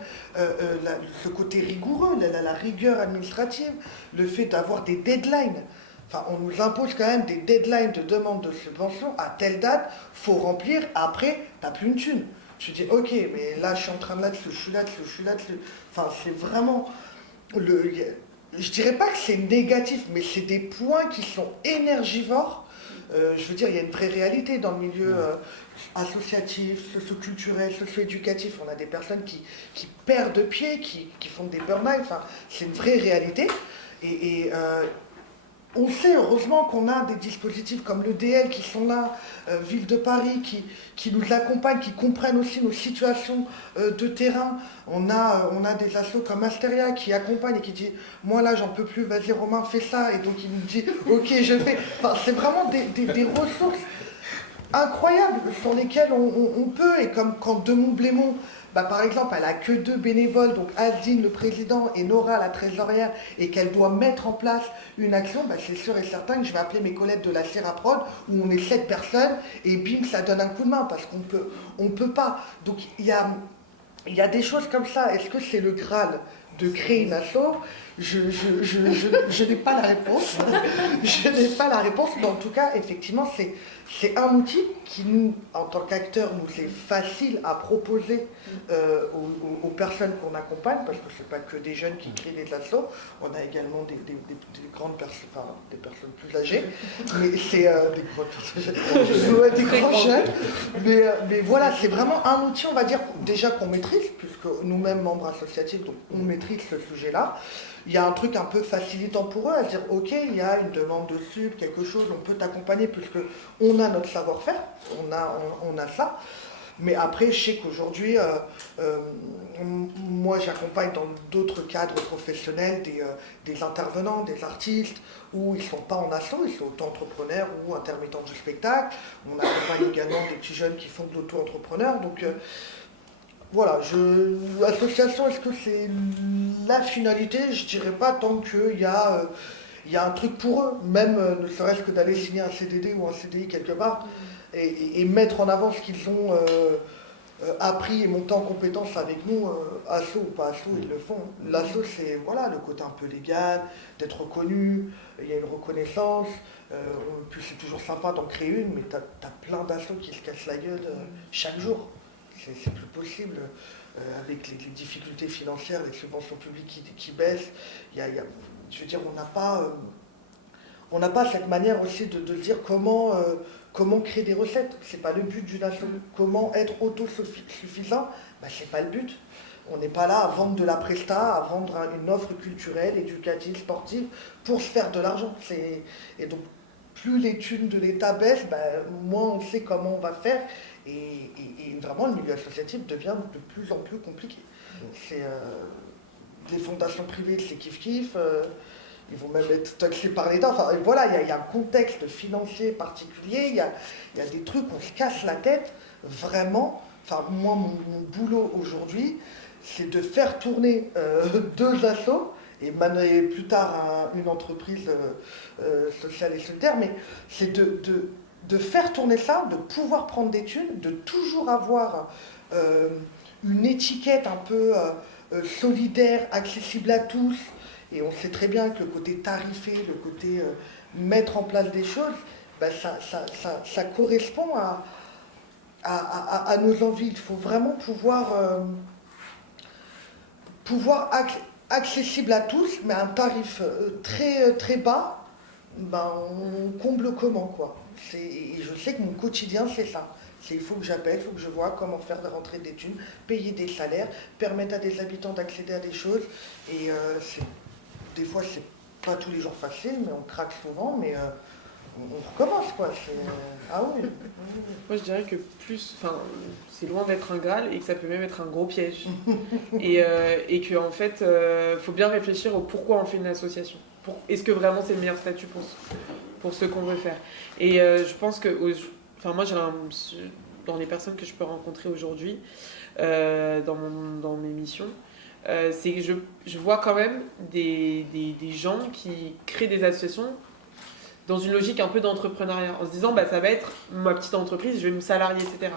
Ce côté rigoureux, la rigueur administrative, le fait d'avoir des deadlines. Enfin, on nous impose quand même des deadlines de demande de subvention à telle date, faut remplir, après, t'as plus une thune. Tu dis, ok, mais là, je suis en train de là-dessus, je suis là-dessus. Enfin, c'est vraiment... Je dirais pas que c'est négatif, mais c'est des points qui sont énergivores. Je veux dire, il y a une vraie réalité dans le milieu associatif, socio-culturel, socio-éducatif. On a des personnes qui perdent pied, qui font des burn-out. Enfin, c'est une vraie réalité. On sait heureusement qu'on a des dispositifs comme le DL qui sont là, Ville de Paris, qui nous accompagnent, qui comprennent aussi nos situations de terrain. On a des assos comme Asteria qui accompagnent et qui disent « Moi là, j'en peux plus, vas-y Romain, fais ça ». Et donc il nous dit « Ok, je fais ». Enfin, c'est vraiment des ressources incroyables sur lesquelles on peut. Et comme quand de Montblémont, par exemple, elle a que 2 bénévoles, donc Asdine, le président, et Nora, la trésorière, et qu'elle doit mettre en place une action, c'est sûr et certain que je vais appeler mes collègues de la Seraprod, où on est 7 personnes, et bim, ça donne un coup de main, parce qu'on peut pas. Donc il y a des choses comme ça. Est-ce que c'est le Graal de créer une asso? Je n'ai pas la réponse. Je n'ai pas la réponse, mais en tout cas, effectivement, c'est un outil qui, nous, en tant qu'acteurs, nous est facile à proposer aux personnes qu'on accompagne, parce que ce n'est pas que des jeunes qui créent des assos, on a également des grandes personnes, enfin des personnes plus âgées, mais c'est des grands jeunes. Mais voilà, c'est vraiment un outil, on va dire, déjà qu'on maîtrise, puisque nous-mêmes, membres associatifs, donc on maîtrise ce sujet-là. Il y a un truc un peu facilitant pour eux, à se dire, ok, il y a une demande de sub, quelque chose, on peut t'accompagner, puisque on a notre savoir-faire, on a ça. Mais après, je sais qu'aujourd'hui, moi j'accompagne dans d'autres cadres professionnels des intervenants, des artistes, où ils ne sont pas en asso, ils sont auto-entrepreneurs ou intermittents du spectacle. On accompagne également des petits jeunes qui font de l'auto-entrepreneur. Donc voilà, l'association, est-ce que c'est la finalité? Je dirais pas tant qu'il y a un truc pour eux, même ne serait-ce que d'aller signer un CDD ou un CDI quelque part et mettre en avant ce qu'ils ont appris et monté en compétence avec nous, asso ou pas asso, ils le font. L'asso, c'est voilà, le côté un peu légal, d'être reconnu, il y a une reconnaissance, puis c'est toujours sympa d'en créer une, mais t'as plein d'assos qui se cassent la gueule chaque jour. C'est plus possible avec les difficultés financières, les subventions publiques qui baissent. Je veux dire, on n'a pas cette manière aussi de dire comment créer des recettes. C'est pas le but d'une asso. Comment être autosuffisant, c'est pas le but. On n'est pas là à vendre de la presta, à vendre une offre culturelle, éducative, sportive pour se faire de l'argent. Et donc, plus les thunes de l'État baissent, moins on sait comment on va faire. Et vraiment, le milieu associatif devient de plus en plus compliqué. C'est des fondations privées, c'est kiff-kiff. Ils vont même être taxés par l'État. Enfin, voilà, il y a un contexte financier particulier. Il y a des trucs, on se casse la tête. Vraiment, enfin, moi, mon boulot aujourd'hui, c'est de faire tourner 2 assos et plus tard une entreprise sociale et solidaire, mais c'est de faire tourner ça, de pouvoir prendre des thunes, de toujours avoir une étiquette un peu solidaire, accessible à tous. Et on sait très bien que le côté tarifé, le côté mettre en place des choses, ça correspond à nos envies. Il faut vraiment pouvoir accessible à tous, mais à un tarif très, très bas, on comble comment, quoi. Et je sais que mon quotidien, c'est ça. Il faut que j'appelle, il faut que je vois comment faire rentrer des thunes, payer des salaires, permettre à des habitants d'accéder à des choses. Et des fois, c'est pas tous les jours facile, mais on craque souvent, mais on recommence, quoi. Ah oui. Moi, je dirais que c'est loin d'être un Graal et que ça peut même être un gros piège. et que en fait, faut bien réfléchir au pourquoi on fait une association. Est-ce que vraiment c'est le meilleur statut pour ce qu'on veut faire? Et je pense que, moi, dans les personnes que je peux rencontrer aujourd'hui, dans mes missions, c'est que je vois quand même des gens qui créent des associations dans une logique un peu d'entrepreneuriat, en se disant ça va être ma petite entreprise, je vais me salarier, etc.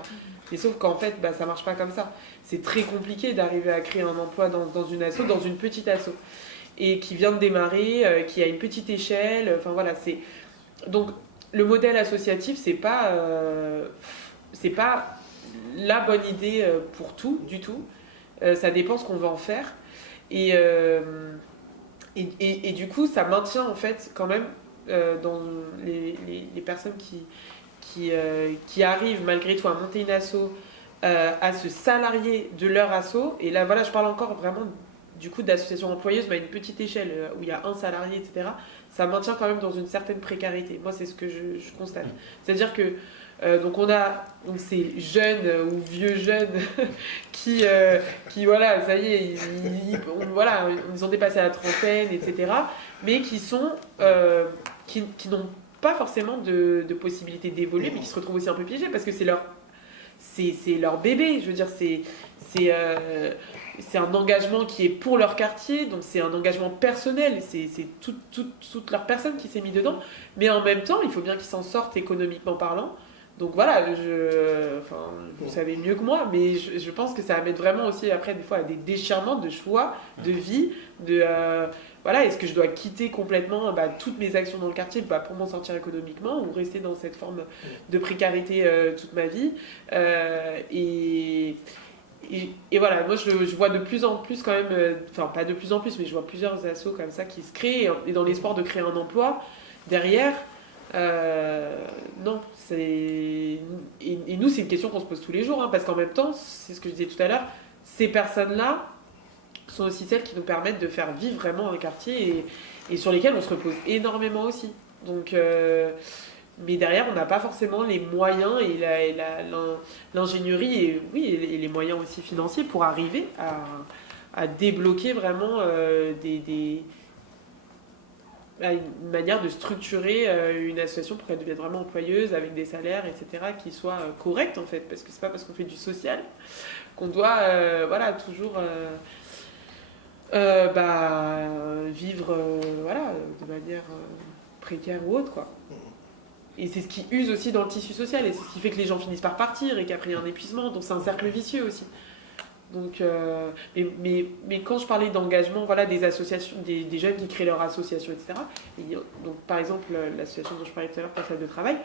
Et sauf qu'en fait, ça marche pas comme ça. C'est très compliqué d'arriver à créer un emploi dans une asso, dans une petite asso, et qui vient de démarrer, qui a une petite échelle. Enfin voilà, donc le modèle associatif, c'est pas la bonne idée pour tout, du tout. Ça dépend ce qu'on veut en faire. Et du coup, ça maintient en fait quand même dans les personnes qui arrivent malgré tout à monter une asso, à se salarier de leur asso. Et là, voilà, je parle encore vraiment du coup d'association employeuse, mais à une petite échelle où il y a un salarié, etc. Ça maintient quand même dans une certaine précarité. Moi, c'est ce que je constate. C'est-à-dire que donc on a ces jeunes ou vieux jeunes qui voilà, ça y est, ils ont dépassé la trentaine, etc. Mais qui sont qui n'ont pas forcément de possibilité d'évoluer, mais qui se retrouvent aussi un peu piégés parce que c'est leur bébé. Je veux dire, c'est un engagement qui est pour leur quartier, donc c'est un engagement personnel, c'est toute leur personne qui s'est mise dedans, mais en même temps, il faut bien qu'ils s'en sortent économiquement parlant. Donc voilà, vous savez mieux que moi, mais je pense que ça va mettre vraiment aussi après des fois à des déchirements de choix, de vie, est-ce que je dois quitter complètement toutes mes actions dans le quartier pour m'en sortir économiquement ou rester dans cette forme de précarité toute ma vie et voilà, moi je vois de plus en plus quand même, pas de plus en plus, mais je vois plusieurs assos comme ça qui se créent et dans l'espoir de créer un emploi derrière. Non, et nous c'est une question qu'on se pose tous les jours, parce qu'en même temps, c'est ce que je disais tout à l'heure, ces personnes-là sont aussi celles qui nous permettent de faire vivre vraiment un quartier et sur lesquelles on se repose énormément aussi. Donc mais derrière, on n'a pas forcément les moyens et l'ingénierie et les moyens aussi financiers pour arriver à débloquer vraiment une manière de structurer une association pour qu'elle devienne vraiment employeuse avec des salaires, etc., qui soient corrects en fait. Parce que c'est pas parce qu'on fait du social qu'on doit toujours vivre de manière précaire ou autre, quoi. Et c'est ce qui use aussi dans le tissu social, et c'est ce qui fait que les gens finissent par partir, et qu'après il y a un épuisement, donc c'est un cercle vicieux aussi. Donc, mais quand je parlais d'engagement, des associations, des jeunes qui créent leur association, etc. Donc par exemple, l'association dont je parlais tout à l'heure, Passage de Travail,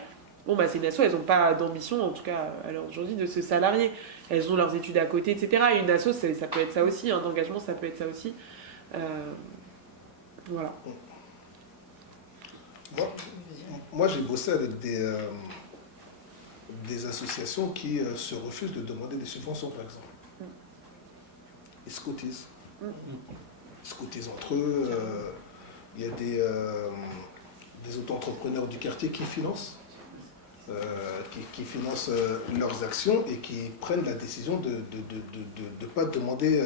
c'est une asso, elles n'ont pas d'ambition, en tout cas à l'heure d'aujourd'hui, de se salarier. Elles ont leurs études à côté, etc. Et une asso, ça peut être ça aussi, un engagement, ça peut être ça aussi. Voilà. Moi, j'ai bossé avec des associations qui se refusent de demander des subventions, par exemple. Ils se cotisent. Ils se cotisent entre eux. Il y a des auto-entrepreneurs du quartier qui financent. Qui financent leurs actions et qui prennent la décision de ne pas demander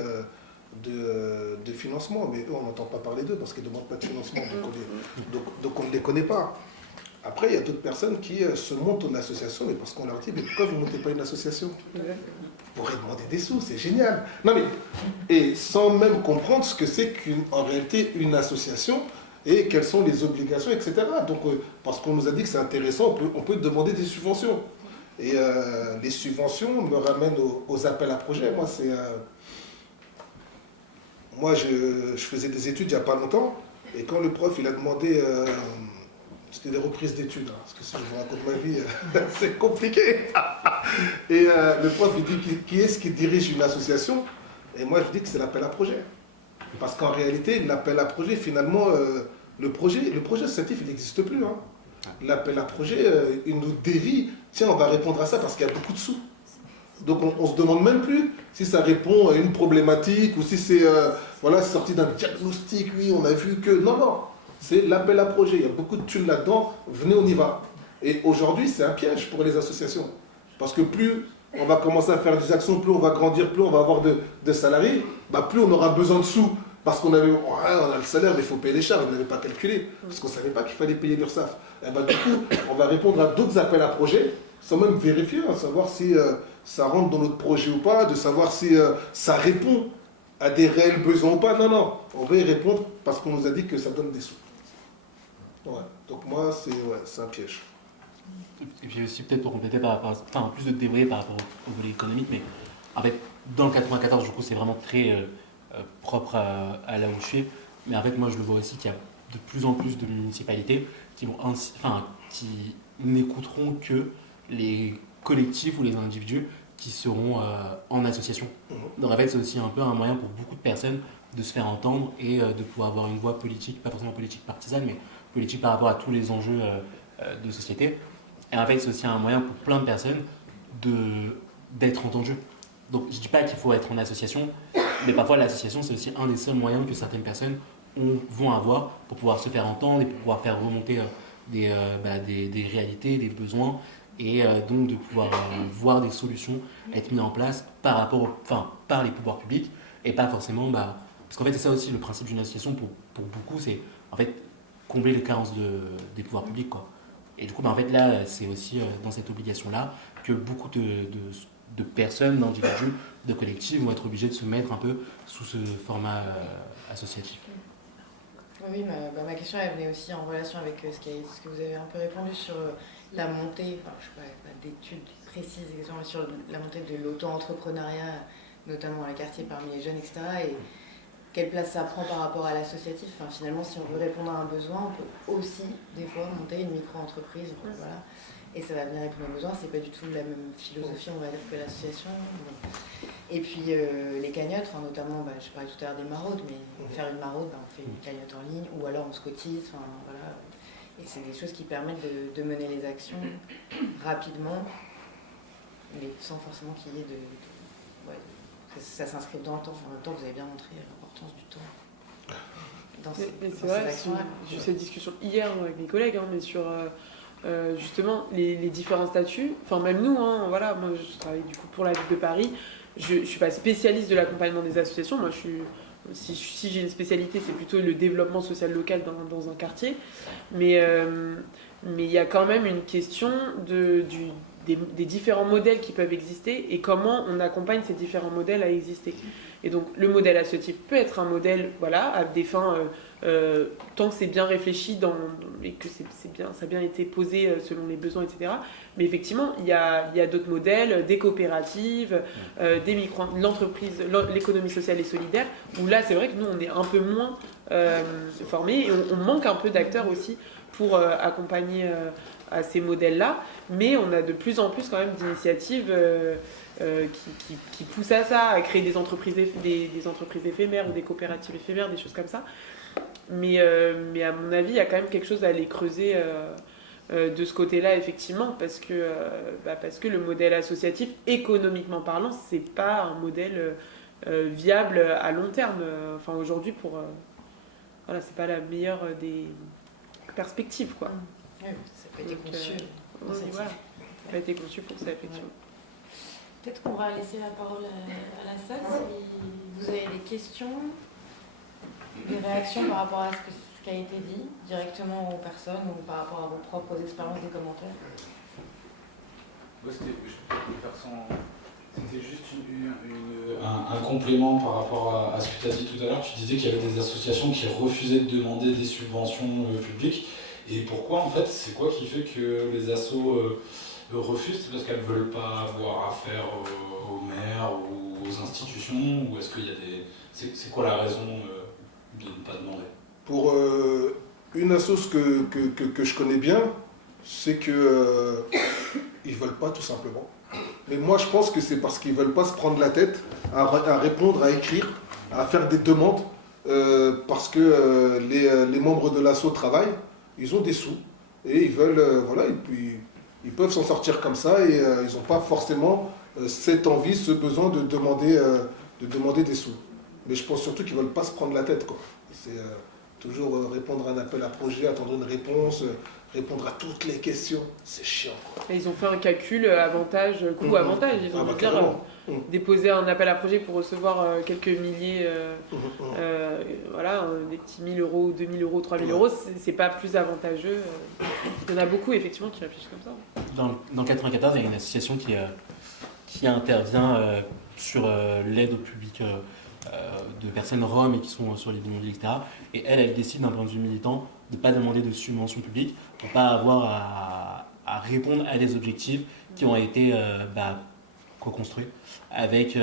de financement. Mais eux, on n'entend pas parler d'eux parce qu'ils ne demandent pas de financement, donc on ne les connaît pas. Après, il y a d'autres personnes qui se montent en association, mais parce qu'on leur dit, mais pourquoi vous ne montez pas une association ? Vous pourrez demander des sous, c'est génial. Non mais, et sans même comprendre ce que c'est qu'en réalité une association, et quelles sont les obligations, etc. Donc, parce qu'on nous a dit que c'est intéressant, on peut demander des subventions. Et les subventions me ramènent aux appels à projets. Moi, je faisais des études il n'y a pas longtemps, et quand le prof il a demandé, c'était des reprises d'études, hein, parce que si je vous raconte ma vie, c'est compliqué. Et le prof il dit, qui est-ce qui dirige une association? Et moi je dis que c'est l'appel à projet. Parce qu'en réalité, l'appel à projet, finalement, le projet associatif, il n'existe plus. Hein. L'appel à projet, il nous dévie. Tiens, on va répondre à ça parce qu'il y a beaucoup de sous. Donc on ne se demande même plus si ça répond à une problématique ou si c'est sorti d'un diagnostic, oui, on a vu que... Non, c'est l'appel à projet. Il y a beaucoup de thunes là-dedans. Venez, on y va. Et aujourd'hui, c'est un piège pour les associations. Parce que plus on va commencer à faire des actions, plus on va grandir, plus on va avoir de salariés, plus on aura besoin de sous. Parce qu'on avait, on a le salaire, mais il faut payer les charges, on n'avait pas calculé. Parce qu'on ne savait pas qu'il fallait payer l'URSSAF. Et du coup, on va répondre à d'autres appels à projets, sans même vérifier, savoir si ça rentre dans notre projet ou pas, de savoir si ça répond à des réels besoins ou pas. Non, on va y répondre parce qu'on nous a dit que ça donne des sous. Ouais. Donc moi, c'est un piège. Et puis aussi peut-être pour compléter plus de débrayé par rapport au volet économique, mais en fait, dans le 94, du coup, c'est vraiment très propre à là où je suis. Mais en fait, moi, je le vois aussi qu'il y a de plus en plus de municipalités qui n'écouteront que les collectifs ou les individus qui seront en association. Donc en fait, c'est aussi un peu un moyen pour beaucoup de personnes de se faire entendre et de pouvoir avoir une voix politique, pas forcément politique partisane, mais politique par rapport à tous les enjeux de société. Et en fait, c'est aussi un moyen pour plein de personnes d'être entendues. Donc je ne dis pas qu'il faut être en association, mais parfois l'association, c'est aussi un des seuls moyens que certaines personnes vont avoir pour pouvoir se faire entendre et pour pouvoir faire remonter des réalités, des besoins, et donc de pouvoir voir des solutions être mises en place par les pouvoirs publics, et pas forcément... parce qu'en fait, c'est ça aussi le principe d'une association pour beaucoup, c'est en fait combler les carences des pouvoirs publics, quoi. Et du coup, en fait, là, c'est aussi dans cette obligation-là que beaucoup de personnes, d'individus, de collectifs vont être obligés de se mettre un peu sous ce format associatif. Oui, ma question elle venait aussi en relation avec ce que vous avez un peu répondu sur la montée, je ne sais pas d'études précises exactement, sur la montée de l'auto-entrepreneuriat, notamment dans les quartiers parmi les jeunes, etc. Et quelle place ça prend par rapport à l'associatif. Finalement, si on veut répondre à un besoin, on peut aussi, des fois, monter une micro-entreprise. Voilà. Et ça va venir répondre aux besoins. C'est pas du tout la même philosophie, on va dire, que l'association. Et puis, les cagnottes, notamment, je parlais tout à l'heure des maraudes, mais faire une maraude, on fait une cagnotte en ligne, ou alors on se cotise. Voilà. Et c'est des choses qui permettent de mener les actions rapidement, mais sans forcément qu'il y ait que ça s'inscrive dans le temps. En même temps, vous avez bien montré l'importance du temps mais c'est vrai, j'ai eu cette discussion hier avec mes collègues, mais sur justement les différents statuts. Enfin, même nous, hein, voilà, moi je travaille du coup pour la ville de Paris. Je ne suis pas spécialiste de l'accompagnement des associations. Moi, si j'ai une spécialité, c'est plutôt le développement social local dans un quartier. Mais il y a quand même une question des différents modèles qui peuvent exister et comment on accompagne ces différents modèles à exister. Et donc, le modèle associatif peut être un modèle, voilà, à des fins, tant que c'est bien réfléchi et que ça a bien été posé selon les besoins, etc. Mais effectivement, il y a d'autres modèles, des coopératives, l'entreprise, l'économie sociale et solidaire, où là, c'est vrai que nous, on est un peu moins formés et on manque un peu d'acteurs aussi pour accompagner à ces modèles-là. Mais on a de plus en plus quand même d'initiatives qui poussent à ça, à créer des entreprises éphémères ou des coopératives éphémères, des choses comme ça. Mais à mon avis, il y a quand même quelque chose à aller creuser de ce côté-là, effectivement, parce que le modèle associatif, économiquement parlant, c'est pas un modèle viable à long terme. Enfin, aujourd'hui, voilà, c'est pas la meilleure des perspectives, quoi. Oui, ça peut être conçu. Voilà, ça a été conçu pour ça, effectivement. Peut-être qu'on va laisser la parole à la salle si vous avez des questions, des réactions par rapport à ce qui a été dit directement aux personnes ou par rapport à vos propres expériences, des commentaires. Moi, je peux faire c'était juste un complément par rapport à ce que tu as dit tout à l'heure. Tu disais qu'il y avait des associations qui refusaient de demander des subventions publiques. Et pourquoi, en fait, c'est quoi qui fait que les assos refusent? C'est parce qu'elles ne veulent pas avoir affaire aux maires ou aux institutions? Ou est-ce qu'il y a des... C'est quoi la raison de ne pas demander? Pour une assoce que je connais bien, c'est que ils veulent pas, tout simplement. Mais moi, je pense que c'est parce qu'ils veulent pas se prendre la tête à répondre, à écrire, à faire des demandes, parce que les membres de l'asso travaillent, ils ont des sous, et ils veulent, voilà, et puis ils peuvent s'en sortir comme ça, et ils n'ont pas forcément cette envie, ce besoin de demander des sous. Mais je pense surtout qu'ils veulent pas se prendre la tête, quoi. C'est toujours répondre à un appel à projet, attendre une réponse, répondre à toutes les questions, c'est chiant, quoi. Et ils ont fait un calcul coût-avantage. Ils ont dû dire déposer un appel à projet pour recevoir quelques milliers, voilà, des petits 1 000 euros, 2 000 euros, 3 000 euros, c'est pas plus avantageux. Il y en a beaucoup effectivement qui réfléchissent comme ça. Dans 94, il y a une association qui intervient sur l'aide au public de personnes roms et qui sont sur les bidonvilles, etc. Et elle décide d'un point de vue militant de ne pas demander de subvention publique pour ne pas avoir à répondre à des objectifs qui ont été co-construits avec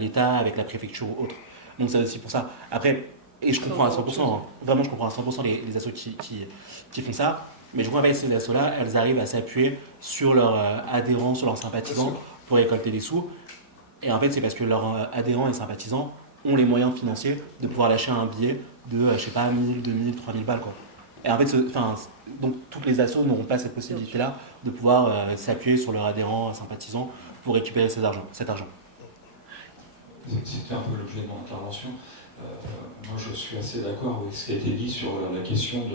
l'État, avec la préfecture ou autre. Donc c'est aussi pour ça. Après, et je comprends à 100%, hein, vraiment je comprends à 100% les assos qui font ça, mais je vois avec ces assos-là, elles arrivent à s'appuyer sur leurs adhérents, sur leurs sympathisants pour récolter des sous. Et en fait, c'est parce que leurs adhérents et sympathisants ont les moyens financiers de pouvoir lâcher un billet de, je sais pas, 1000, 2000, 3000 balles, quoi. Et en fait, donc toutes les assos n'auront pas cette possibilité-là de pouvoir s'appuyer sur leurs adhérents et sympathisants pour récupérer cet argent. C'était un peu l'objet de mon intervention. Moi, je suis assez d'accord avec ce qui a été dit sur la question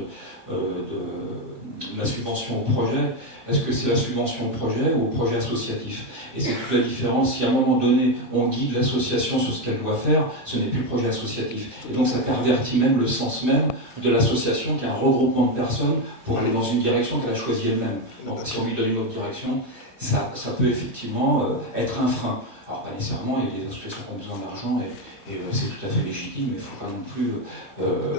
de la subvention au projet. Est-ce que c'est la subvention au projet ou au projet associatif? Et c'est toute la différence. Si à un moment donné, on guide l'association sur ce qu'elle doit faire, ce n'est plus le projet associatif. Et donc, ça pervertit même le sens même de l'association, qui est un regroupement de personnes pour aller dans une direction qu'elle a choisie elle-même. Donc, si on lui donne une autre direction, ça peut effectivement être un frein. Alors, pas nécessairement, il y a des associations qui ont besoin d'argent et c'est tout à fait légitime, il ne faut pas non plus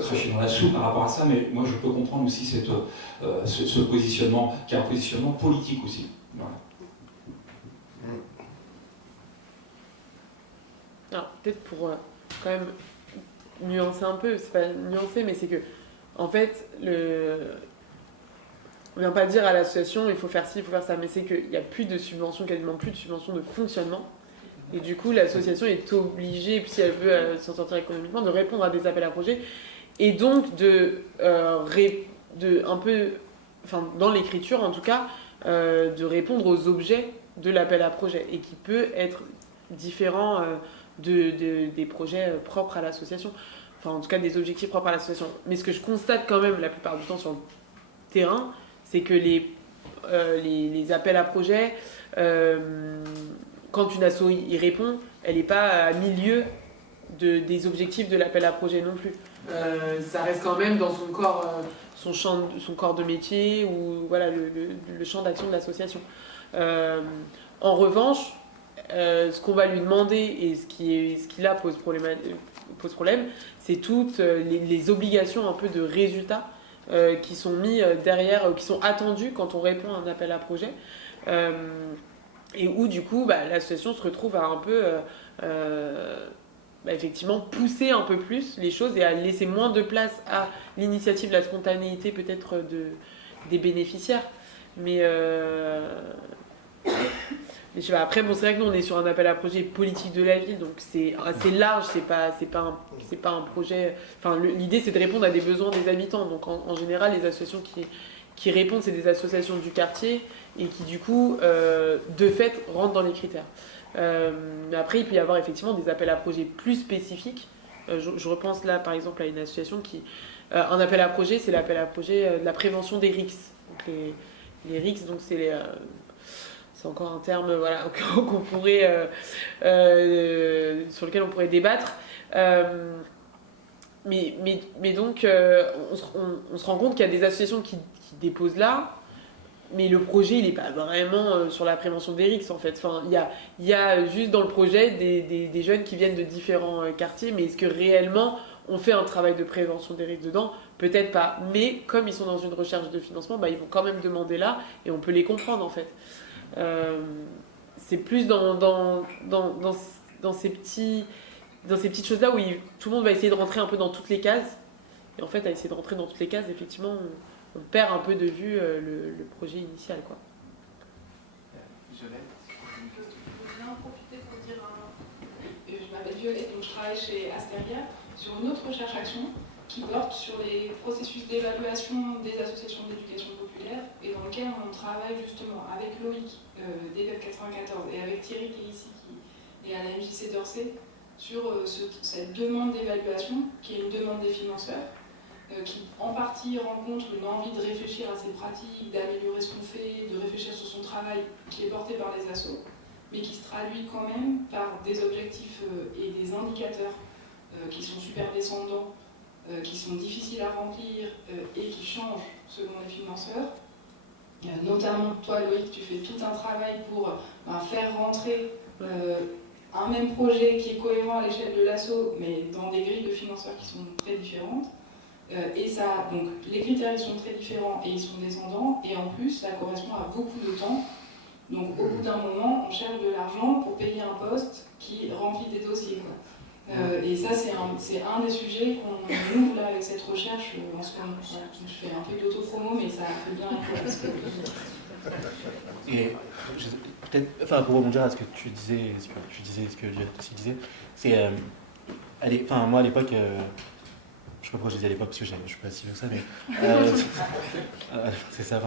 cracher dans la soupe par rapport à ça, mais moi je peux comprendre aussi ce positionnement, qui est un positionnement politique aussi. Voilà. Alors, peut-être pour quand même nuancer un peu, c'est pas nuancer, mais c'est que, en fait, on vient pas dire à l'association il faut faire ci, il faut faire ça, mais c'est qu'il n'y a plus de subventions, quasiment plus de subventions de fonctionnement. Et du coup, l'association est obligée, si elle veut s'en sortir économiquement, de répondre à des appels à projets. Et donc, un peu, enfin, dans l'écriture en tout cas, de répondre aux objets de l'appel à projet. Et qui peut être différent des projets propres à l'association. Enfin, en tout cas, des objectifs propres à l'association. Mais ce que je constate quand même la plupart du temps sur le terrain, c'est que les appels à projets, quand une asso y répond, elle n'est pas à milieu des objectifs de l'appel à projet non plus. Ça reste quand même dans son corps, son corps de métier ou voilà, le champ d'action de l'association. En revanche, ce qu'on va lui demander et ce qui là pose problème, c'est toutes les obligations un peu de résultats qui sont mis derrière, qui sont attendues quand on répond à un appel à projet. Et où du coup l'association se retrouve à un peu effectivement pousser un peu plus les choses et à laisser moins de place à l'initiative, la spontanéité peut-être des bénéficiaires. Mais je sais pas, après bon, c'est vrai que nous on est sur un appel à projet politique de la ville, donc c'est assez large, c'est pas un projet, enfin l'idée c'est de répondre à des besoins des habitants, donc en général les associations qui répondent c'est des associations du quartier et qui du coup de fait rentrent dans les critères. Mais après il peut y avoir effectivement des appels à projets plus spécifiques. Je repense là par exemple à une association qui un appel à projet, c'est l'appel à projet de la prévention des RICS. Donc les RICS, donc c'est encore un terme voilà, qu'on pourrait, sur lequel on pourrait débattre. Mais donc, on se rend compte qu'il y a des associations qui déposent là, mais le projet, il n'est pas vraiment sur la prévention des risques, en fait. Enfin, il y a juste dans le projet des jeunes qui viennent de différents quartiers, mais est-ce que réellement on fait un travail de prévention des risques dedans? Peut-être pas. Mais comme ils sont dans une recherche de financement, ils vont quand même demander là, et on peut les comprendre, en fait. C'est plus dans ces petites choses-là où tout le monde va essayer de rentrer un peu dans toutes les cases. Et en fait, à essayer de rentrer dans toutes les cases, effectivement, on perd un peu de vue le projet initial, quoi. Je voudrais bien profiter pour dire je m'appelle Violette, donc je travaille chez Asteria sur une autre recherche-action qui porte sur les processus d'évaluation des associations d'éducation populaire et dans lequel on travaille justement avec Loïc d'EVEP 94 et avec Thierry qui est ici et à la MJC d'Orsay sur cette demande d'évaluation qui est une demande des financeurs qui en partie rencontre une envie de réfléchir à ses pratiques, d'améliorer ce qu'on fait, de réfléchir sur son travail qui est porté par les assos, mais qui se traduit quand même par des objectifs et des indicateurs qui sont super descendants, qui sont difficiles à remplir et qui changent selon les financeurs. Notamment, toi Loïc, tu fais tout un travail pour faire rentrer un même projet qui est cohérent à l'échelle de l'asso, mais dans des grilles de financeurs qui sont très différentes. Et ça, donc, les critères ils sont très différents et ils sont descendants, et en plus, ça correspond à beaucoup de temps. Donc, au bout d'un moment, on cherche de l'argent pour payer un poste qui remplit des dossiers, quoi. Et ça, c'est un des sujets qu'on ouvre là avec cette recherche. En ce moment, je fais un peu d'auto-promo, mais ça fait bien être. Et peut-être, enfin, pour rebondir à ce que tu disais, ce que Violette aussi disait, c'est, moi à l'époque, je sais pas pourquoi je disais à l'époque parce que je suis pas si vieux que ça, mais c'est ça.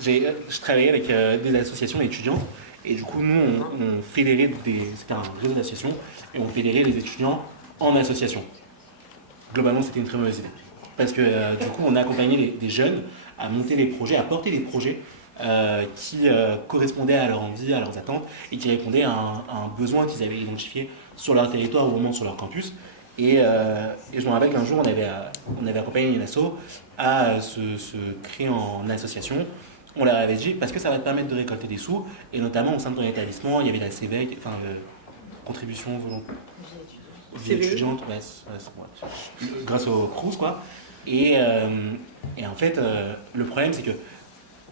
Je travaillais avec des associations étudiantes et du coup nous on fédérait c'était un réseau d'associations et on fédérait les étudiants en association. Globalement c'était une très mauvaise idée parce que du coup on a accompagné des jeunes à monter les projets, à porter des projets qui correspondaient à leur envie, à leurs attentes et qui répondaient à un besoin qu'ils avaient identifié sur leur territoire ou au moment sur leur campus. Et je me rappelle qu'un jour, on avait accompagné une asso à se créer en association. On leur avait dit, parce que ça va te permettre de récolter des sous, et notamment au sein de ton établissement, il y avait la CVEC, enfin, contribution volontaire. Vie étudiante, grâce au CRUS, quoi. Et en fait, le problème, c'est que,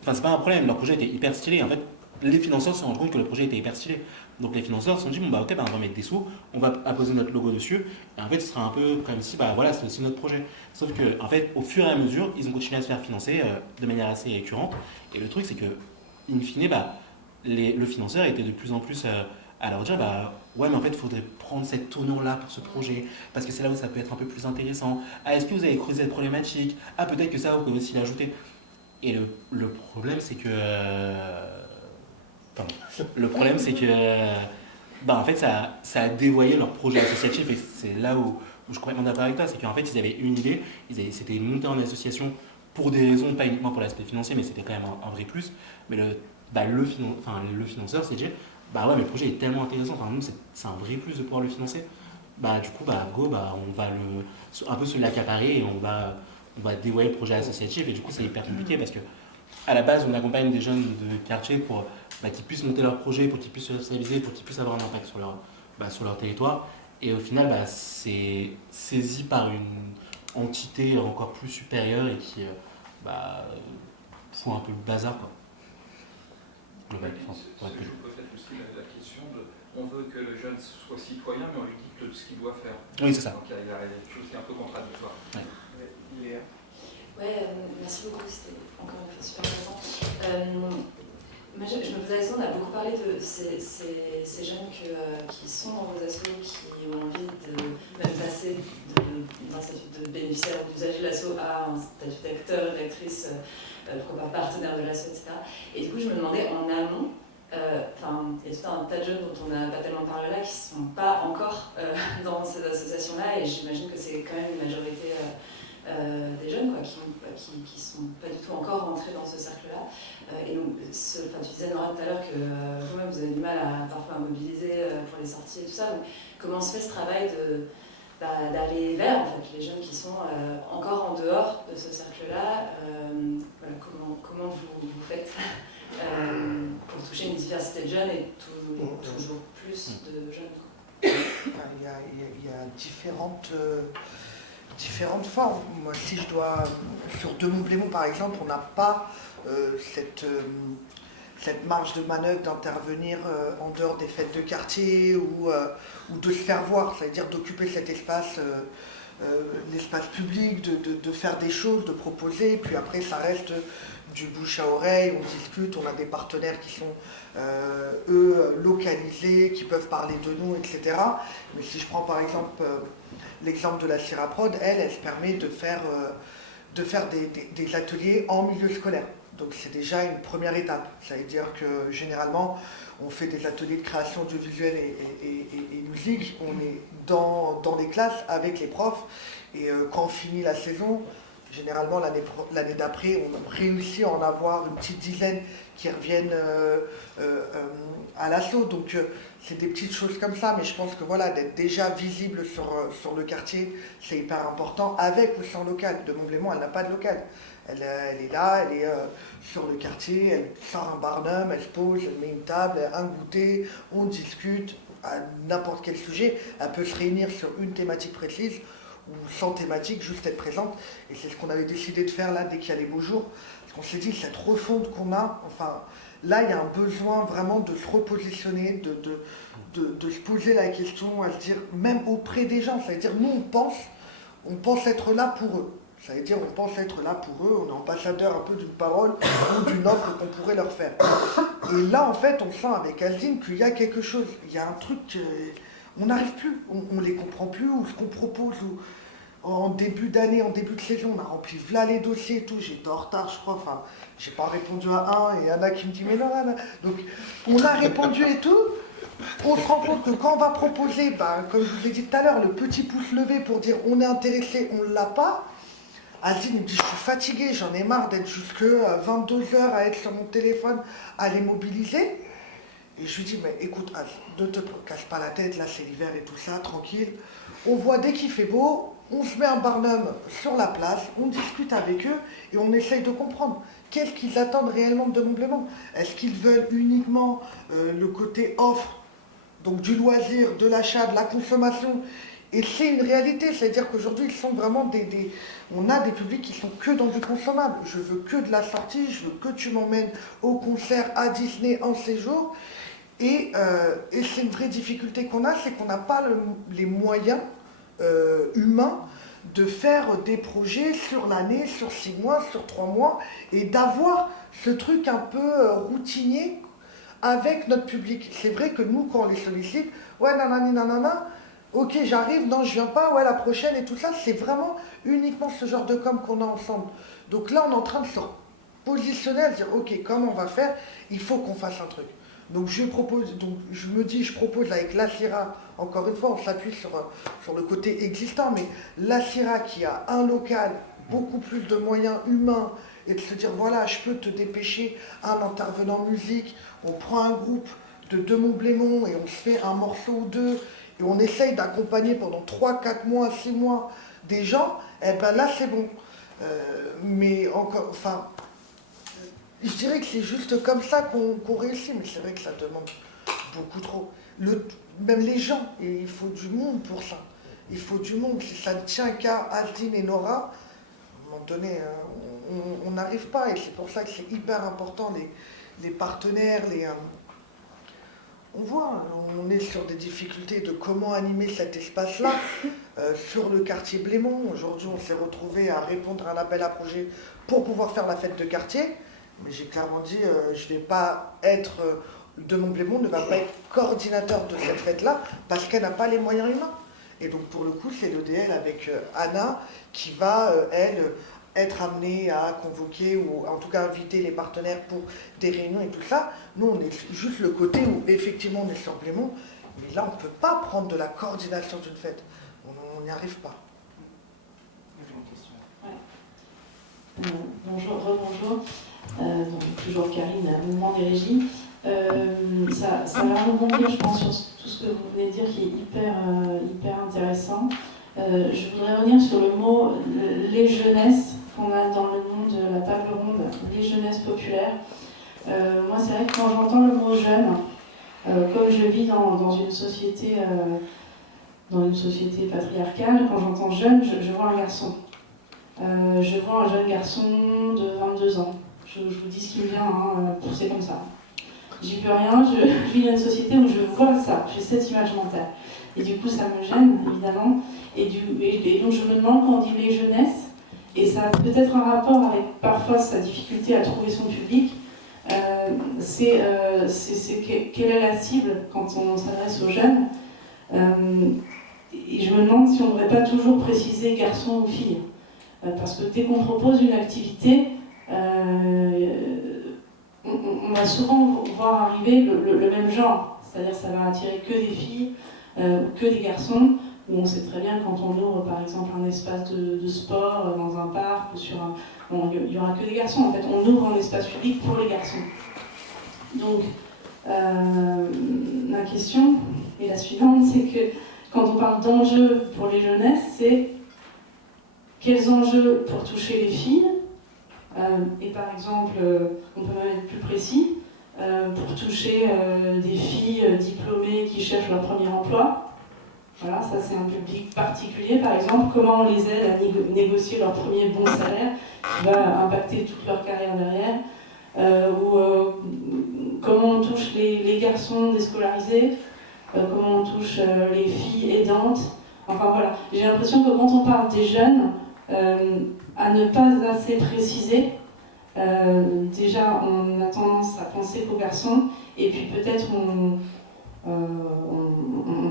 enfin, c'est pas un problème, leur projet était hyper stylé. En fait, les financeurs se sont rendus compte que le projet était hyper stylé. Donc les financeurs se sont dit, bon bah ok, on va mettre des sous, on va apposer notre logo dessus, et en fait ce sera un peu comme si, voilà, c'est aussi notre projet. Sauf que, en fait, au fur et à mesure, ils ont continué à se faire financer de manière assez récurrente, et le truc c'est que, in fine, le financeur était de plus en plus à leur dire, ouais, mais en fait, il faudrait prendre cette tournure-là pour ce projet, parce que c'est là où ça peut être un peu plus intéressant. Ah, est-ce que vous avez creusé cette problématique? Ah, peut-être que ça, vous pouvez aussi l'ajouter. Et le problème, c'est que... Le problème, c'est que en fait, ça a dévoyé leur projet associatif et c'est là où je suis complètement d'accord avec toi. C'est qu'en fait, ils avaient une idée, c'était monter en association pour des raisons, pas uniquement pour l'aspect financier, mais c'était quand même un vrai plus. Mais le financeur s'est dit, bah ouais, mais le projet est tellement intéressant, enfin, nous, c'est un vrai plus de pouvoir le financer. Bah du coup, on va un peu se l'accaparer et on va dévoiler le projet associatif. Et du coup, c'est hyper compliqué parce que à la base, on accompagne des jeunes de quartier pour qu'ils puissent monter leur projet, pour qu'ils puissent se responsabiliser, pour qu'ils puissent avoir un impact sur leur territoire. Et au final, c'est saisi par une entité encore plus supérieure et qui font un peu le bazar, quoi. Global, Je peux peut-être aussi la question de on veut que le jeune soit citoyen, mais on lui dit ce qu'il doit faire. Oui, c'est ça. Donc il y a quelque chose qui est un peu contradictoire. Ouais. Merci beaucoup, c'était encore une fois super intéressant. Moi, je me posais la question, on a beaucoup parlé de ces jeunes qui sont dans vos assos, qui ont envie de même passer d'un statut de bénéficiaire ou d'usager de l'asso à un statut d'acteur, d'actrice, pourquoi pas partenaire de l'asso, etc. Et du coup, je me demandais en amont, il y a tout un tas de jeunes dont on n'a pas tellement parlé là, qui ne sont pas encore dans ces associations-là, et j'imagine que c'est quand même une majorité des jeunes qui sont pas du tout encore rentrés dans ce cercle-là. Et donc, tu disais Nora tout à l'heure que vous-même vous avez du mal parfois à mobiliser pour les sorties et tout ça. Donc, comment se fait ce travail d'aller vers en fait, les jeunes qui sont encore en dehors de ce cercle-là? Comment vous faites pour toucher une diversité de jeunes et toujours plus de jeunes? Il y a différentes formes. Moi, si je dois, sur De Montblémont par exemple, on n'a pas cette marge de manœuvre d'intervenir en dehors des fêtes de quartier ou de se faire voir, c'est-à-dire d'occuper cet espace, l'espace public, de faire des choses, de proposer, puis après ça reste du bouche à oreille, on discute, on a des partenaires qui sont eux localisés, qui peuvent parler de nous, etc. Mais si je prends par exemple l'exemple de la Ciraprod, elle se permet de faire des ateliers en milieu scolaire. Donc c'est déjà une première étape. Ça veut dire que généralement, on fait des ateliers de création audiovisuelle et musique. On est dans les classes avec les profs. Et quand on finit la saison, généralement l'année d'après, on réussit à en avoir une petite dizaine qui reviennent à l'assaut. Donc c'est des petites choses comme ça, mais je pense que voilà, d'être déjà visible sur le quartier, c'est hyper important, avec ou sans local. De Montblémont, elle n'a pas de local. Elle est là, elle est sur le quartier, elle sort un barnum, elle se pose, elle met une table, un goûter, on discute à n'importe quel sujet. Elle peut se réunir sur une thématique précise ou sans thématique, juste être présente. Et c'est ce qu'on avait décidé de faire là dès qu'il y a les beaux jours. Parce qu'on s'est dit, cette refonte qu'on a, enfin, là il y a un besoin vraiment de se repositionner, de se poser la question, à se dire, même auprès des gens, c'est-à-dire nous on pense être là pour eux. Ça veut dire on pense être là pour eux, on est ambassadeur un peu d'une parole ou d'une offre qu'on pourrait leur faire. Et là en fait on sent avec Aldine qu'il y a quelque chose, il y a un truc, on n'arrive plus, on les comprend plus, ou ce qu'on propose, ou en début d'année, en début de saison, on a rempli voilà les dossiers et tout, j'étais en retard je crois, enfin j'ai pas répondu à un, et Anna qui me dit mais non Anna, donc on a répondu et tout. On se rend compte que quand on va proposer, comme je vous l'ai dit tout à l'heure, le petit pouce levé pour dire on est intéressé, on ne l'a pas. Azine me dit je suis fatiguée, j'en ai marre d'être jusque 22h à être sur mon téléphone, à les mobiliser. Et je lui dis mais écoute Az, ne te casse pas la tête, là c'est l'hiver et tout ça, tranquille. On voit dès qu'il fait beau, on se met un barnum sur la place, on discute avec eux et on essaye de comprendre. Qu'est-ce qu'ils attendent réellement de Montblémont? Est-ce qu'ils veulent uniquement le côté offre, donc du loisir, de l'achat, de la consommation? Et c'est une réalité, c'est-à-dire qu'aujourd'hui, ils sont vraiment on a des publics qui sont que dans du consommable. Je veux que de la sortie, je veux que tu m'emmènes au concert, à Disney, en séjour. Et c'est une vraie difficulté qu'on a, c'est qu'on n'a pas les moyens humains de faire des projets sur l'année, sur 6 mois, sur 3 mois, et d'avoir ce truc un peu routinier avec notre public. C'est vrai que nous, quand on les sollicite, ouais, nanani, nanana, ok, j'arrive, non, je viens pas, ouais, la prochaine et tout ça, c'est vraiment uniquement ce genre de com qu'on a ensemble. Donc là, on est en train de se positionner, à se dire, ok, comment on va faire? Il faut qu'on fasse un truc. Donc je propose avec la CIRA, encore une fois, on s'appuie sur le côté existant, mais la CIRA qui a un local beaucoup plus de moyens humains et de se dire voilà, je peux te dépêcher un intervenant musique, on prend un groupe de 2 Montblémont et on se fait un morceau ou 2 et on essaye d'accompagner pendant 3, 4 mois, 6 mois des gens, eh ben là c'est bon. Mais encore, enfin, je dirais que c'est juste comme ça qu'on réussit, mais c'est vrai que ça demande beaucoup trop. Même les gens, et il faut du monde pour ça. Il faut du monde. Si ça ne tient qu'à Asdine et Nora, à un moment donné, on n'arrive pas. Et c'est pour ça que c'est hyper important, les partenaires, on voit, on est sur des difficultés de comment animer cet espace-là. Sur le quartier Blémont, aujourd'hui, on s'est retrouvé à répondre à un appel à projet pour pouvoir faire la fête de quartier. Mais j'ai clairement dit, je ne vais pas être... de Montblémont ne va pas être coordinateur de cette fête-là parce qu'elle n'a pas les moyens humains. Et donc pour le coup, c'est l'EDL avec Anna qui va, elle, être amenée à convoquer ou en tout cas inviter les partenaires pour des réunions et tout ça. Nous, on est juste le côté où effectivement on est sur Blémont, mais là, on ne peut pas prendre de la coordination d'une fête. On n'y arrive pas. Bonjour, rebonjour. Donc, toujours Karine, mouvement des régies. Ça va rebondir, je pense, sur tout ce que vous venez de dire qui est hyper intéressant. Je voudrais revenir sur le mot les jeunesses qu'on a dans le nom de la table ronde, les jeunesses populaires. Moi, c'est vrai que quand j'entends le mot jeune, comme je vis dans une société patriarcale, quand j'entends jeune, je vois un garçon. Je vois un jeune garçon de 22 ans. Je vous dis ce qui me vient, c'est comme ça. J'y peux rien, je vis dans une société où je vois ça, j'ai cette image mentale. Et du coup, ça me gêne, évidemment. Et donc, je me demande quand on dit les jeunesses, et ça a peut-être un rapport avec parfois sa difficulté à trouver son public, quelle est la cible quand on s'adresse aux jeunes. Et je me demande si on ne devrait pas toujours préciser garçon ou fille. Parce que dès qu'on propose une activité, on va souvent voir arriver le même genre. C'est-à-dire que ça va attirer que des filles, que des garçons, où on sait très bien quand on ouvre par exemple un espace de sport dans un parc, il n'y aura que des garçons. En fait, on ouvre un espace public pour les garçons. Donc, ma question est la suivante, c'est que quand on parle d'enjeux pour les jeunesses, c'est quels enjeux pour toucher les filles, et par exemple, on peut même être plus précis, pour toucher des filles diplômées qui cherchent leur premier emploi. Voilà, ça c'est un public particulier, par exemple, comment on les aide à négocier leur premier bon salaire qui va impacter toute leur carrière derrière, comment on touche les garçons déscolarisés, comment on touche les filles aidantes. Enfin voilà, j'ai l'impression que quand on parle des jeunes, à ne pas assez préciser, déjà on a tendance à penser qu'aux garçons, et puis peut-être on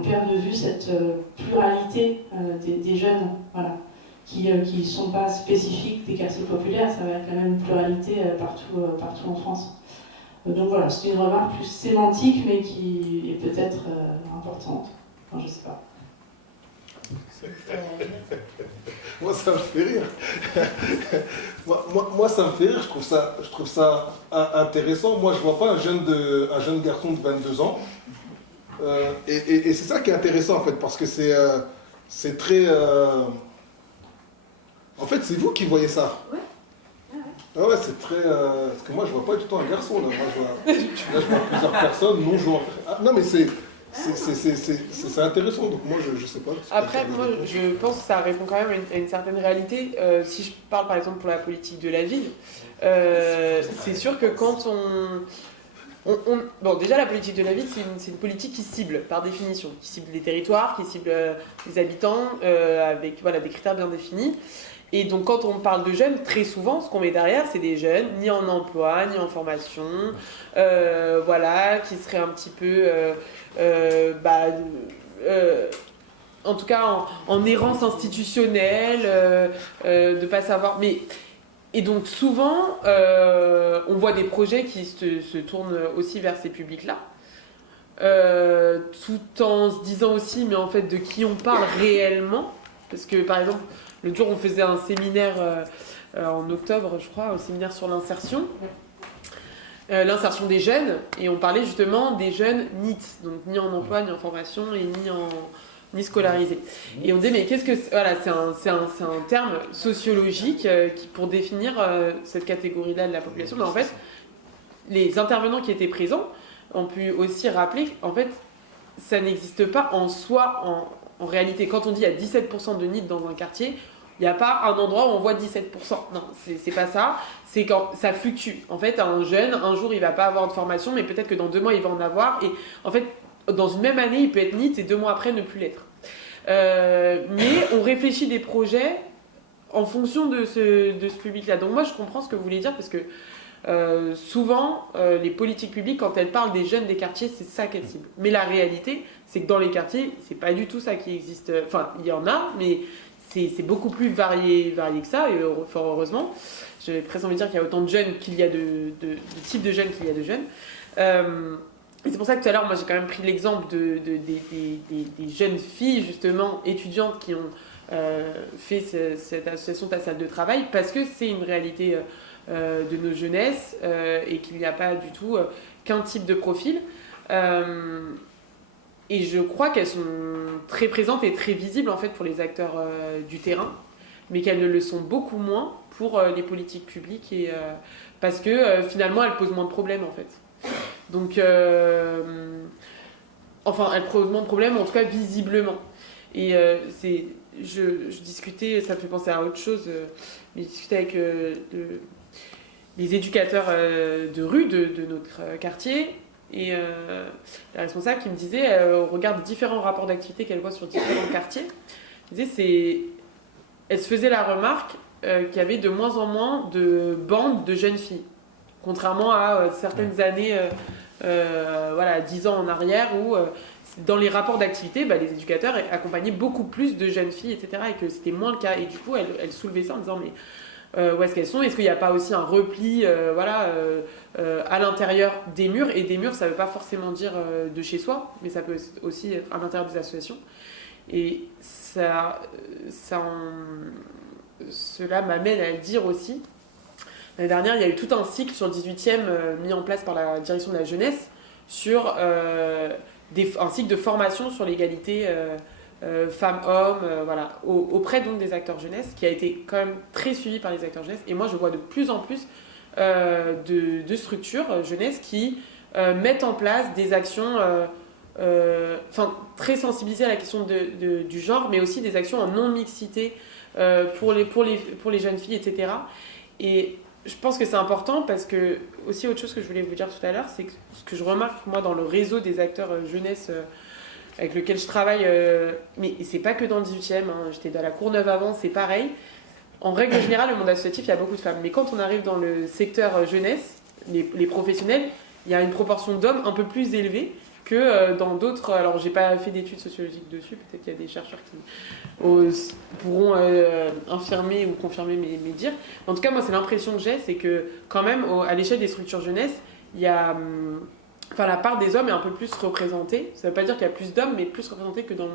perd de vue cette pluralité des jeunes, voilà, qui ne sont pas spécifiques des quartiers populaires, ça va être la même pluralité partout en France. Donc voilà, c'est une remarque plus sémantique, mais qui est peut-être importante. Enfin, je ne sais pas. Moi, ça me fait rire. moi, ça me fait rire. Je trouve ça intéressant. Moi, je vois pas un jeune garçon de 22 ans. Et c'est ça qui est intéressant, en fait, parce que c'est très... En fait, c'est vous qui voyez ça. Ouais. Ah ouais, c'est très... Parce que moi, je vois pas du tout un garçon, là. Là, je vois plusieurs personnes non-joueurs. Ah, non, mais c'est intéressant, donc moi je sais pas. Après, moi je pense que ça répond quand même à une certaine réalité. Si je parle par exemple pour la politique de la ville, c'est sûr que quand bon, déjà la politique de la ville, c'est une politique qui cible par définition, qui cible les territoires, qui cible les habitants, avec voilà, des critères bien définis. Et donc quand on parle de jeunes, très souvent, ce qu'on met derrière, c'est des jeunes ni en emploi, ni en formation, voilà, qui seraient un petit peu, en tout cas en errance institutionnelle, de pas savoir. Et donc souvent, on voit des projets qui se tournent aussi vers ces publics-là, tout en se disant aussi, mais en fait, de qui on parle réellement. Parce que par exemple, le jour on faisait un séminaire en octobre, je crois, un séminaire sur l'insertion des jeunes, et on parlait justement des jeunes NEET, donc ni en emploi, ni en formation, et ni scolarisés. Et on disait, mais qu'est-ce que... Voilà, c'est un terme sociologique pour définir cette catégorie-là de la population. Mais en fait, les intervenants qui étaient présents ont pu aussi rappeler qu'en fait, ça n'existe pas en soi, en réalité. Quand on dit qu'il y a 17% de NEET dans un quartier, il n'y a pas un endroit où on voit 17%. Non, c'est pas ça. C'est quand ça fluctue. En fait, un jeune, un jour, il va pas avoir de formation, mais peut-être que dans 2 mois, il va en avoir. Et en fait, dans une même année, il peut être NEET et 2 mois après, ne plus l'être. Mais on réfléchit des projets en fonction de ce public-là. Donc moi, je comprends ce que vous voulez dire, parce que souvent, les politiques publiques, quand elles parlent des jeunes des quartiers, c'est ça qu'elles ciblent. Mais la réalité, c'est que dans les quartiers, c'est pas du tout ça qui existe. Enfin, il y en a, mais c'est beaucoup plus varié que ça, et fort heureusement. J'ai presque envie de dire qu'il y a autant de jeunes qu'il y a de types de jeunes qu'il y a de jeunes. Et c'est pour ça que tout à l'heure, moi, j'ai quand même pris l'exemple des jeunes filles, justement, étudiantes qui ont fait cette association Ta Salle de Travail, parce que c'est une réalité de nos jeunesses et qu'il n'y a pas du tout qu'un type de profil. Et je crois qu'elles sont très présentes et très visibles en fait pour les acteurs du terrain, mais qu'elles ne le sont beaucoup moins pour les politiques publiques, et, parce que finalement elles posent moins de problèmes en fait. Donc, enfin, elles posent moins de problèmes, en tout cas visiblement. Et je discutais, ça me fait penser à autre chose, mais je discutais avec les éducateurs de rue de notre quartier. Et la responsable qui me disait, au regard de différents rapports d'activité qu'elle voit sur différents quartiers, elle se faisait la remarque qu'il y avait de moins en moins de bandes de jeunes filles, contrairement à certaines années, 10 ans en arrière, où dans les rapports d'activité, les éducateurs accompagnaient beaucoup plus de jeunes filles, etc., et que c'était moins le cas. Et du coup, elle soulevait ça en disant, mais où est-ce qu'elles sont ? Est-ce qu'il n'y a pas aussi un repli à l'intérieur des murs ? Et des murs, ça ne veut pas forcément dire de chez soi, mais ça peut aussi être à l'intérieur des associations. Et cela m'amène à le dire aussi. L'année dernière, il y a eu tout un cycle sur le 18e mis en place par la direction de la jeunesse sur un cycle de formation sur l'égalité femmes-hommes, auprès donc des acteurs jeunesse, qui a été quand même très suivi par les acteurs jeunesse. Et moi, je vois de plus en plus de structures jeunesse qui mettent en place des actions très sensibilisées à la question du genre, mais aussi des actions en non-mixité pour les jeunes filles, etc. Et je pense que c'est important parce que, aussi autre chose que je voulais vous dire tout à l'heure, c'est que ce que je remarque moi dans le réseau des acteurs jeunesse avec lequel je travaille, mais c'est pas que dans le 18e, j'étais dans la Courneuve avant, c'est pareil. En règle générale, le monde associatif, il y a beaucoup de femmes. Mais quand on arrive dans le secteur jeunesse, les professionnels, il y a une proportion d'hommes un peu plus élevée que dans d'autres... Alors, j'ai pas fait d'études sociologiques dessus, peut-être qu'il y a des chercheurs qui pourront infirmer ou confirmer mes dires. En tout cas, moi, c'est l'impression que j'ai, c'est que quand même, à l'échelle des structures jeunesse, il y a... la part des hommes est un peu plus représentée. Ça ne veut pas dire qu'il y a plus d'hommes, mais plus représentée que dans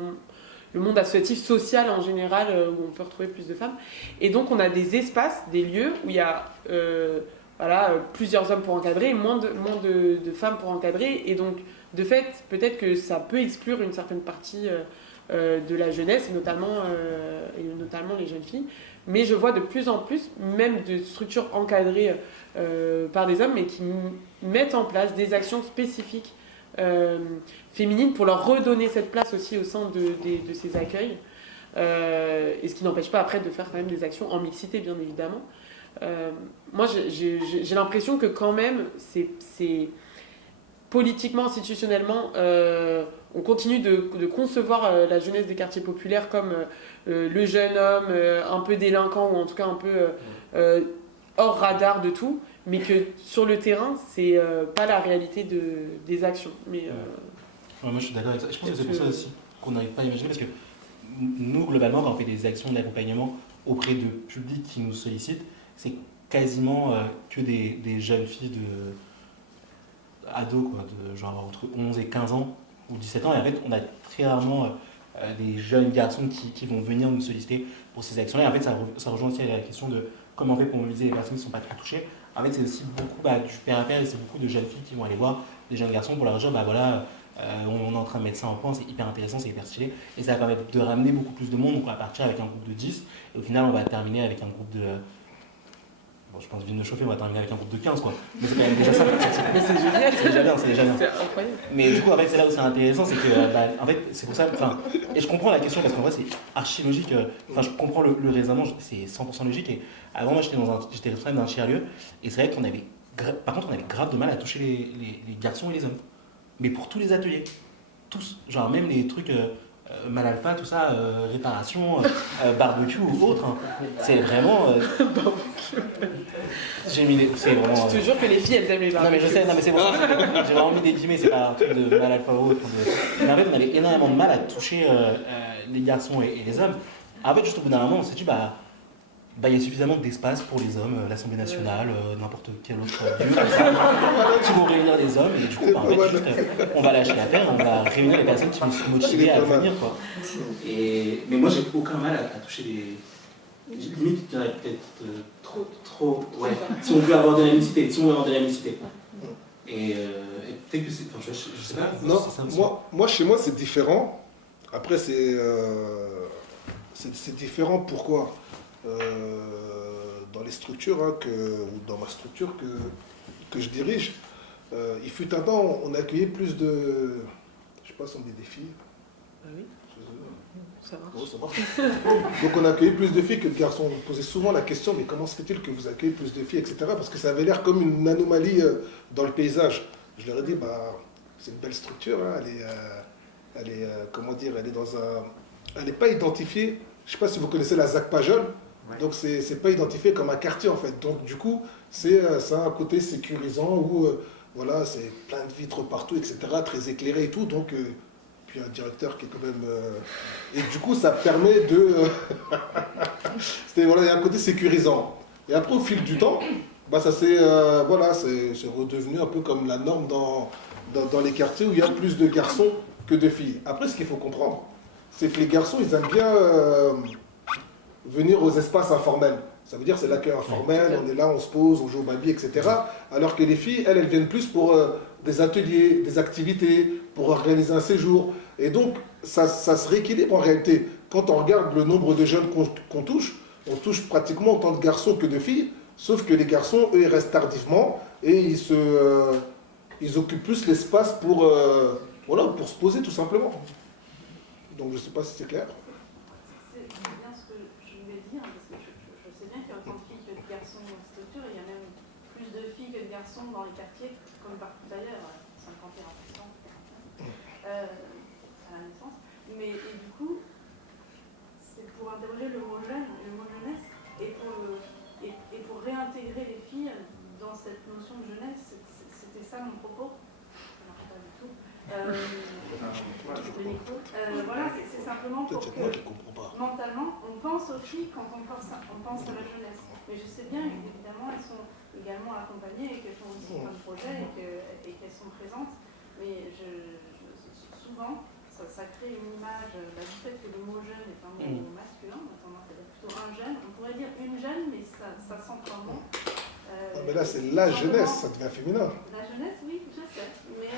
le monde associatif social en général, où on peut retrouver plus de femmes. Et donc, on a des espaces, des lieux où il y a plusieurs hommes pour encadrer et moins de femmes pour encadrer. Et donc, de fait, peut-être que ça peut exclure une certaine partie de la jeunesse, et notamment les jeunes filles. Mais je vois de plus en plus, même de structures encadrées par des hommes, mais qui mettent en place des actions spécifiques féminines pour leur redonner cette place aussi au sein de ces accueils. Et ce qui n'empêche pas après de faire quand même des actions en mixité, bien évidemment. Moi, j'ai l'impression que quand même, c'est politiquement, institutionnellement, on continue de concevoir la jeunesse des quartiers populaires comme le jeune homme un peu délinquant, ou en tout cas un peu hors radar de tout, mais que sur le terrain, c'est pas la réalité des actions. Mais, moi, je suis d'accord avec ça. Je pense que c'est pour ça aussi qu'on n'arrive pas à imaginer, parce que nous, globalement, quand on fait des actions d'accompagnement auprès de publics qui nous sollicitent, c'est quasiment que des jeunes filles ados, quoi, de genre entre 11 et 15 ans ou 17 ans. Et en fait, on a très rarement des jeunes garçons qui vont venir nous solliciter pour ces actions-là. Et en fait, ça rejoint aussi la question de comment on fait pour mobiliser les personnes qui ne sont pas trop touchées. En fait, c'est aussi beaucoup du père à père, et c'est beaucoup de jeunes filles qui vont aller voir des jeunes garçons pour leur dire, voilà, on est en train de mettre ça en point, c'est hyper intéressant, c'est hyper stylé. Et ça va permettre de ramener beaucoup plus de monde. Donc on va partir avec un groupe de 10, et au final, on va terminer avec un groupe de... Bon, je pense, vite de chauffer, on va terminer avec un groupe de 15, quoi. Mais c'est quand même déjà ça. Mais c'est génial. C'est déjà bien, c'est déjà bien. C'est incroyable. Mais du coup, en fait, c'est là où c'est intéressant, c'est que, en fait, c'est pour ça, et je comprends la question, parce qu'en vrai, c'est archi logique, je comprends le raisonnement, c'est 100% logique, et avant, moi, j'étais responsable d'un tiers-lieu, et c'est vrai qu'on avait, par contre, on avait grave de mal à toucher les garçons et les hommes. Mais pour tous les ateliers, tous, genre même les trucs mal alpha, tout ça, réparation, barbecue ou autre, hein. C'est vraiment... j'ai mis c'est vraiment... Je te jure que les filles, elles aiment les barbecues. Non mais je sais, non mais c'est pour ça que j'ai vraiment mis des guillemets, c'est pas un truc de mal alpha ou autre. Mais en fait, on avait énormément de mal à toucher les garçons et les hommes. En fait, juste au bout d'un moment, on s'est dit, il y a suffisamment d'espace pour les hommes, l'Assemblée nationale, n'importe quel autre lieu comme ça, qui vont réunir les hommes, et du coup, en fait, juste, on va lâcher l'affaire, on va réunir les personnes qui vont se motiver à venir, quoi. Mais moi, j'ai aucun mal à toucher les... Limite, je dirais peut-être trop... Ouais, si on veut avoir de la mixité, Et peut-être que c'est... Enfin, je sais pas. Non, moi, chez moi, c'est différent. Après, c'est différent, pourquoi dans les structures, ou dans ma structure que je dirige, il fut un temps, on accueillait plus de... Je sais pas si on dit des filles. Ah oui. Ça marche. Oh, ça marche. Donc on accueillait plus de filles que de garçons. On me posait souvent la question, mais comment se fait-il que vous accueillez plus de filles, etc. Parce que ça avait l'air comme une anomalie dans le paysage. Je leur ai dit, c'est une belle structure, hein. Elle est comment dire, elle est dans un... Elle n'est pas identifiée, je ne sais pas si vous connaissez la ZAC Pajol, donc c'est pas identifié comme un quartier en fait. Donc du coup, ça a un côté sécurisant où voilà, c'est plein de vitres partout, etc., très éclairé et tout. Donc, puis un directeur qui est quand même... Et du coup, ça permet de... voilà, il y a un côté sécurisant. Et après, au fil du temps, ça c'est redevenu un peu comme la norme dans les quartiers où il y a plus de garçons que de filles. Après, ce qu'il faut comprendre, c'est que les garçons, ils aiment bien venir aux espaces informels. Ça veut dire c'est l'accueil informel, on est là, on se pose, on joue au baby, etc. Alors que les filles, elles viennent plus pour des ateliers, des activités, pour organiser un séjour. Et donc, ça se rééquilibre en réalité. Quand on regarde le nombre de jeunes qu'on touche, on touche pratiquement autant de garçons que de filles, sauf que les garçons, eux, ils restent tardivement et ils occupent plus l'espace pour se poser tout simplement. Donc je ne sais pas si c'est clair. C'est bien ce que je voulais dire, parce que je sais bien qu'il y a autant de filles que de garçons dans la structure, il y a même plus de filles que de garçons dans les quartiers, comme partout ailleurs, 51% à la naissance. Mais du coup, c'est pour interroger le mot jeune, le mot jeunesse, et pour réintégrer les filles dans cette notion de jeunesse. C'était ça mon propos. Ça ne marche pas du tout. Voilà, c'est simplement pour que mentalement, on pense aux filles quand on pense à la jeunesse. Mais je sais bien, évidemment, elles sont également accompagnées et qu'elles font aussi plein de projets et qu'elles sont présentes. Mais souvent, ça crée une image du fait que le mot jeune est un mot masculin, on a tendance à dire plutôt un jeune. On pourrait dire une jeune, mais ça s'entend moins. Mais là, c'est la jeunesse, ça devient féminin. La jeunesse, oui, je sais. Mais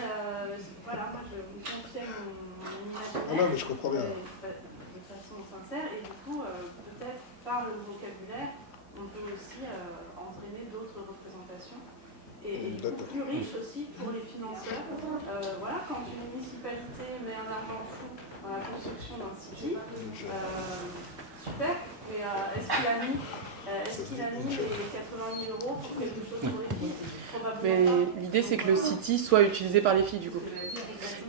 voilà, moi, je confie mon image. Non, mais je comprends bien. De façon sincère. Et du coup, peut-être par le vocabulaire, on peut aussi entraîner d'autres représentations. Et plus riche aussi pour les financeurs. Voilà, quand une municipalité met un argent fou dans la construction d'un city, super. Mais est-ce qu'il a mis les 80 000 € pour quelque chose pour les filles? Mais l'idée, c'est que le city soit utilisé par les filles, du coup.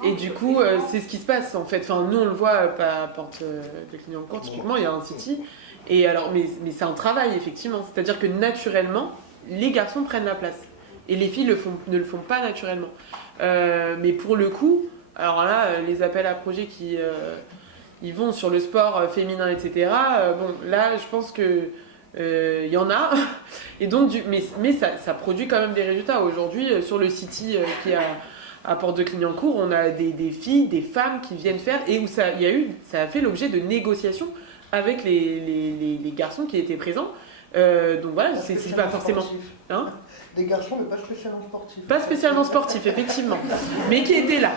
Et du coup, c'est ce qui se passe, en fait. Enfin, nous, on le voit à Porte de Clignancourt, typiquement, il y a un city. Et alors, mais c'est un travail, effectivement. C'est-à-dire que naturellement, les garçons prennent la place. Et les filles ne le font pas naturellement. Mais pour le coup, alors là, les appels à projets qui ils vont sur le sport féminin, etc. Bon, là, je pense que il y en a. Et donc, mais ça produit quand même des résultats. Aujourd'hui, sur le City qui est à Porte de Clignancourt, on a des filles, des femmes qui viennent faire, et où ça a fait l'objet de négociations avec les garçons qui étaient présents. Donc voilà, c'est pas forcément... Hein, des garçons, mais pas spécialement sportifs. pas spécialement sportifs, effectivement, mais qui étaient là.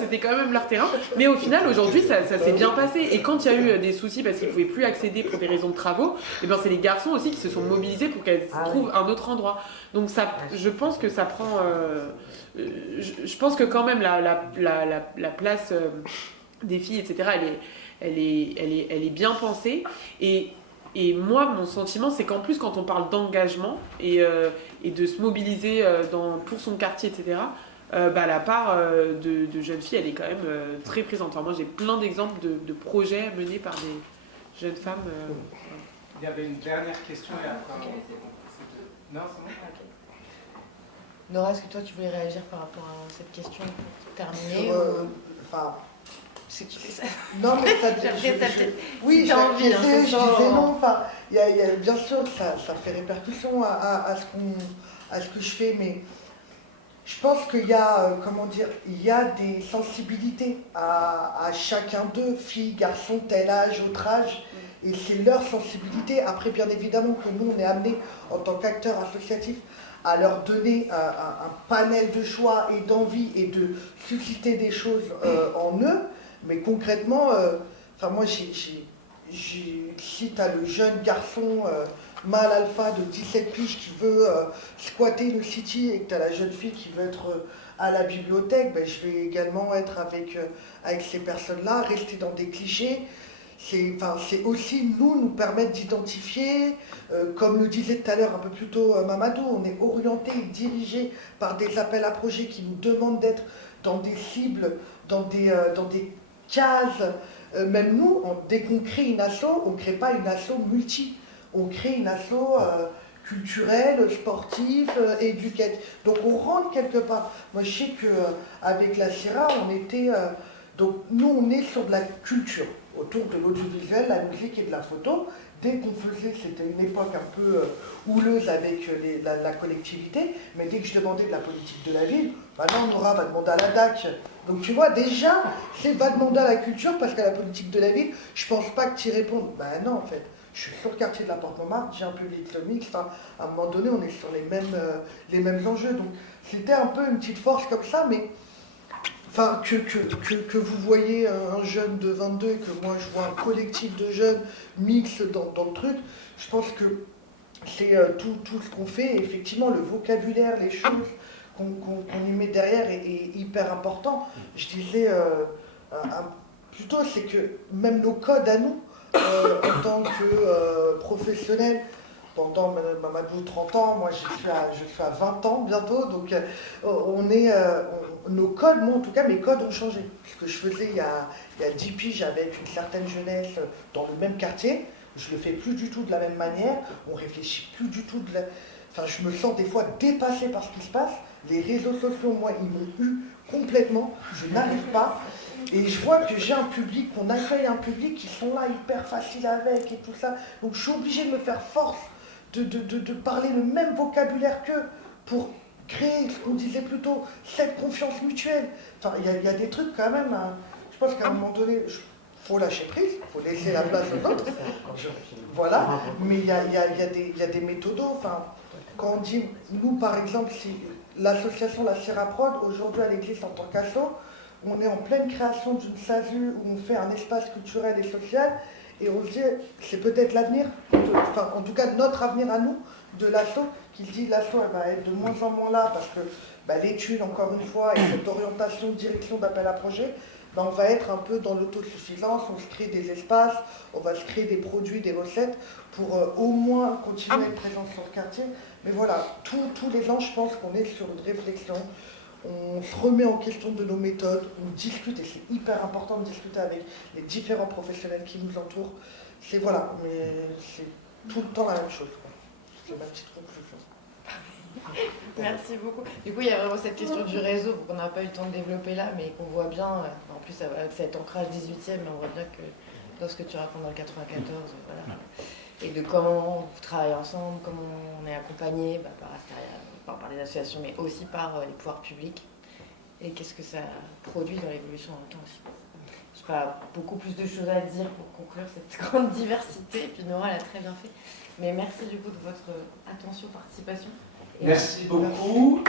C'était quand même leur terrain. Mais au final, aujourd'hui, ça s'est bien passé. Et quand il y a eu des soucis parce qu'ils ne pouvaient plus accéder pour des raisons de travaux, et ben c'est les garçons aussi qui se sont mobilisés pour qu'elles trouvent un autre endroit. Donc ça, je pense que ça prend... je pense que quand même la place des filles, etc., elle est bien pensée. Et moi, mon sentiment, c'est qu'en plus, quand on parle d'engagement et de se mobiliser pour son quartier, etc., la part de jeunes filles, elle est quand même très présente. Enfin, moi, j'ai plein d'exemples de projets menés par des jeunes femmes. Il y avait une dernière question et après... Non, c'est bon. Nora, est-ce que toi, tu voulais réagir par rapport à cette question pour terminer C'est qui fait ça. Non, mais ça oui, j'ai envie, je disais non. Enfin, bien sûr, ça fait répercussion à ce que je fais, mais je pense qu'il y a, il y a des sensibilités à chacun d'eux, filles, garçons, tel âge, autre âge, et c'est leur sensibilité. Après, bien évidemment que nous, on est amenés, en tant qu'acteurs associatifs, à leur donner un panel de choix et d'envie et de susciter des choses en eux. Mais concrètement, moi, si tu as le jeune garçon mâle alpha de 17 piges qui veut squatter le city et que tu as la jeune fille qui veut être à la bibliothèque, je vais également être avec ces personnes-là, rester dans des clichés. C'est aussi nous permettre d'identifier, comme le disait tout à l'heure un peu plus tôt Mamadou, on est orienté et dirigé par des appels à projets qui nous demandent d'être dans des cibles, dans des cases. Même nous, dès qu'on crée une asso, on ne crée pas une asso multi, on crée une asso culturelle, sportive, éducative. Donc on rentre quelque part. Moi je sais qu'avec la Sierra, on était... donc nous on est sur de la culture, autour de l'audiovisuel, la musique et de la photo. Dès qu'on faisait, c'était une époque un peu houleuse avec la collectivité, mais dès que je demandais de la politique de la ville, non, Nora va demander à la DAC. Donc tu vois, déjà, c'est va demander à la culture, parce qu'à la politique de la ville, je pense pas que tu y répondes. Non, en fait, je suis sur le quartier de la Porte-Montmartre, j'ai un public mixte, à un moment donné, on est sur les mêmes enjeux. Donc c'était un peu une petite force comme ça, mais... que vous voyez un jeune de 22 et que moi je vois un collectif de jeunes mixtes dans le truc, je pense que c'est tout ce qu'on fait. Et effectivement, le vocabulaire, les choses qu'on y met derrière est hyper important. Je disais plutôt, c'est que même nos codes à nous, en tant que professionnels, pendant Mamadou 30 ans, moi je suis à 20 ans bientôt, donc nos codes, moi en tout cas mes codes ont changé. Ce que je faisais il y a 10 piges avec une certaine jeunesse dans le même quartier, je le fais plus du tout de la même manière, on réfléchit plus du tout je me sens des fois dépassée par ce qui se passe. Les réseaux sociaux, moi, ils m'ont eu complètement, je n'arrive pas. Et je vois que j'ai un public, qu'on accueille un public qui sont là hyper faciles avec et tout ça. Donc je suis obligée de me faire force de parler le même vocabulaire qu'eux pour créer ce qu'on disait plus tôt, cette confiance mutuelle. Il y a des trucs quand même, je pense qu'à un moment donné, faut lâcher prise, il faut laisser la place aux autres. Voilà, mais il y a des méthodos. Quand on dit, nous par exemple, si l'association La Sierra Prod, aujourd'hui elle existe en tant qu'asso, on est en pleine création d'une SASU où on fait un espace culturel et social, et on se dit, c'est peut-être l'avenir, en tout cas notre avenir à nous, de l'asso, qui dit l'asso elle va être de moins en moins là, parce que l'étude, encore une fois, et cette orientation, direction d'appel à projet, on va être un peu dans l'autosuffisance, on se crée des espaces, on va se créer des produits, des recettes, pour au moins continuer à être présent sur le quartier. Mais voilà, tous les ans, je pense qu'on est sur une réflexion, on se remet en question de nos méthodes, on discute, et c'est hyper important de discuter avec les différents professionnels qui nous entourent. Mais c'est tout le temps la même chose. C'est ma petite conclusion. Merci beaucoup. Du coup, il y a vraiment cette question du réseau qu'on n'a pas eu le temps de développer là, mais qu'on voit bien, en plus avec cet ancrage 18e, mais on voit bien que dans ce que tu racontes dans le 94, voilà. Et de comment vous travaillez ensemble, comment on est accompagné par Asteria, par les associations, mais aussi par les pouvoirs publics. et qu'est-ce que ça produit dans l'évolution en même temps aussi. Je n'ai pas beaucoup plus de choses à dire pour conclure cette grande diversité, et puis Nora l'a très bien fait. Mais merci du coup de votre attention, participation. Merci beaucoup.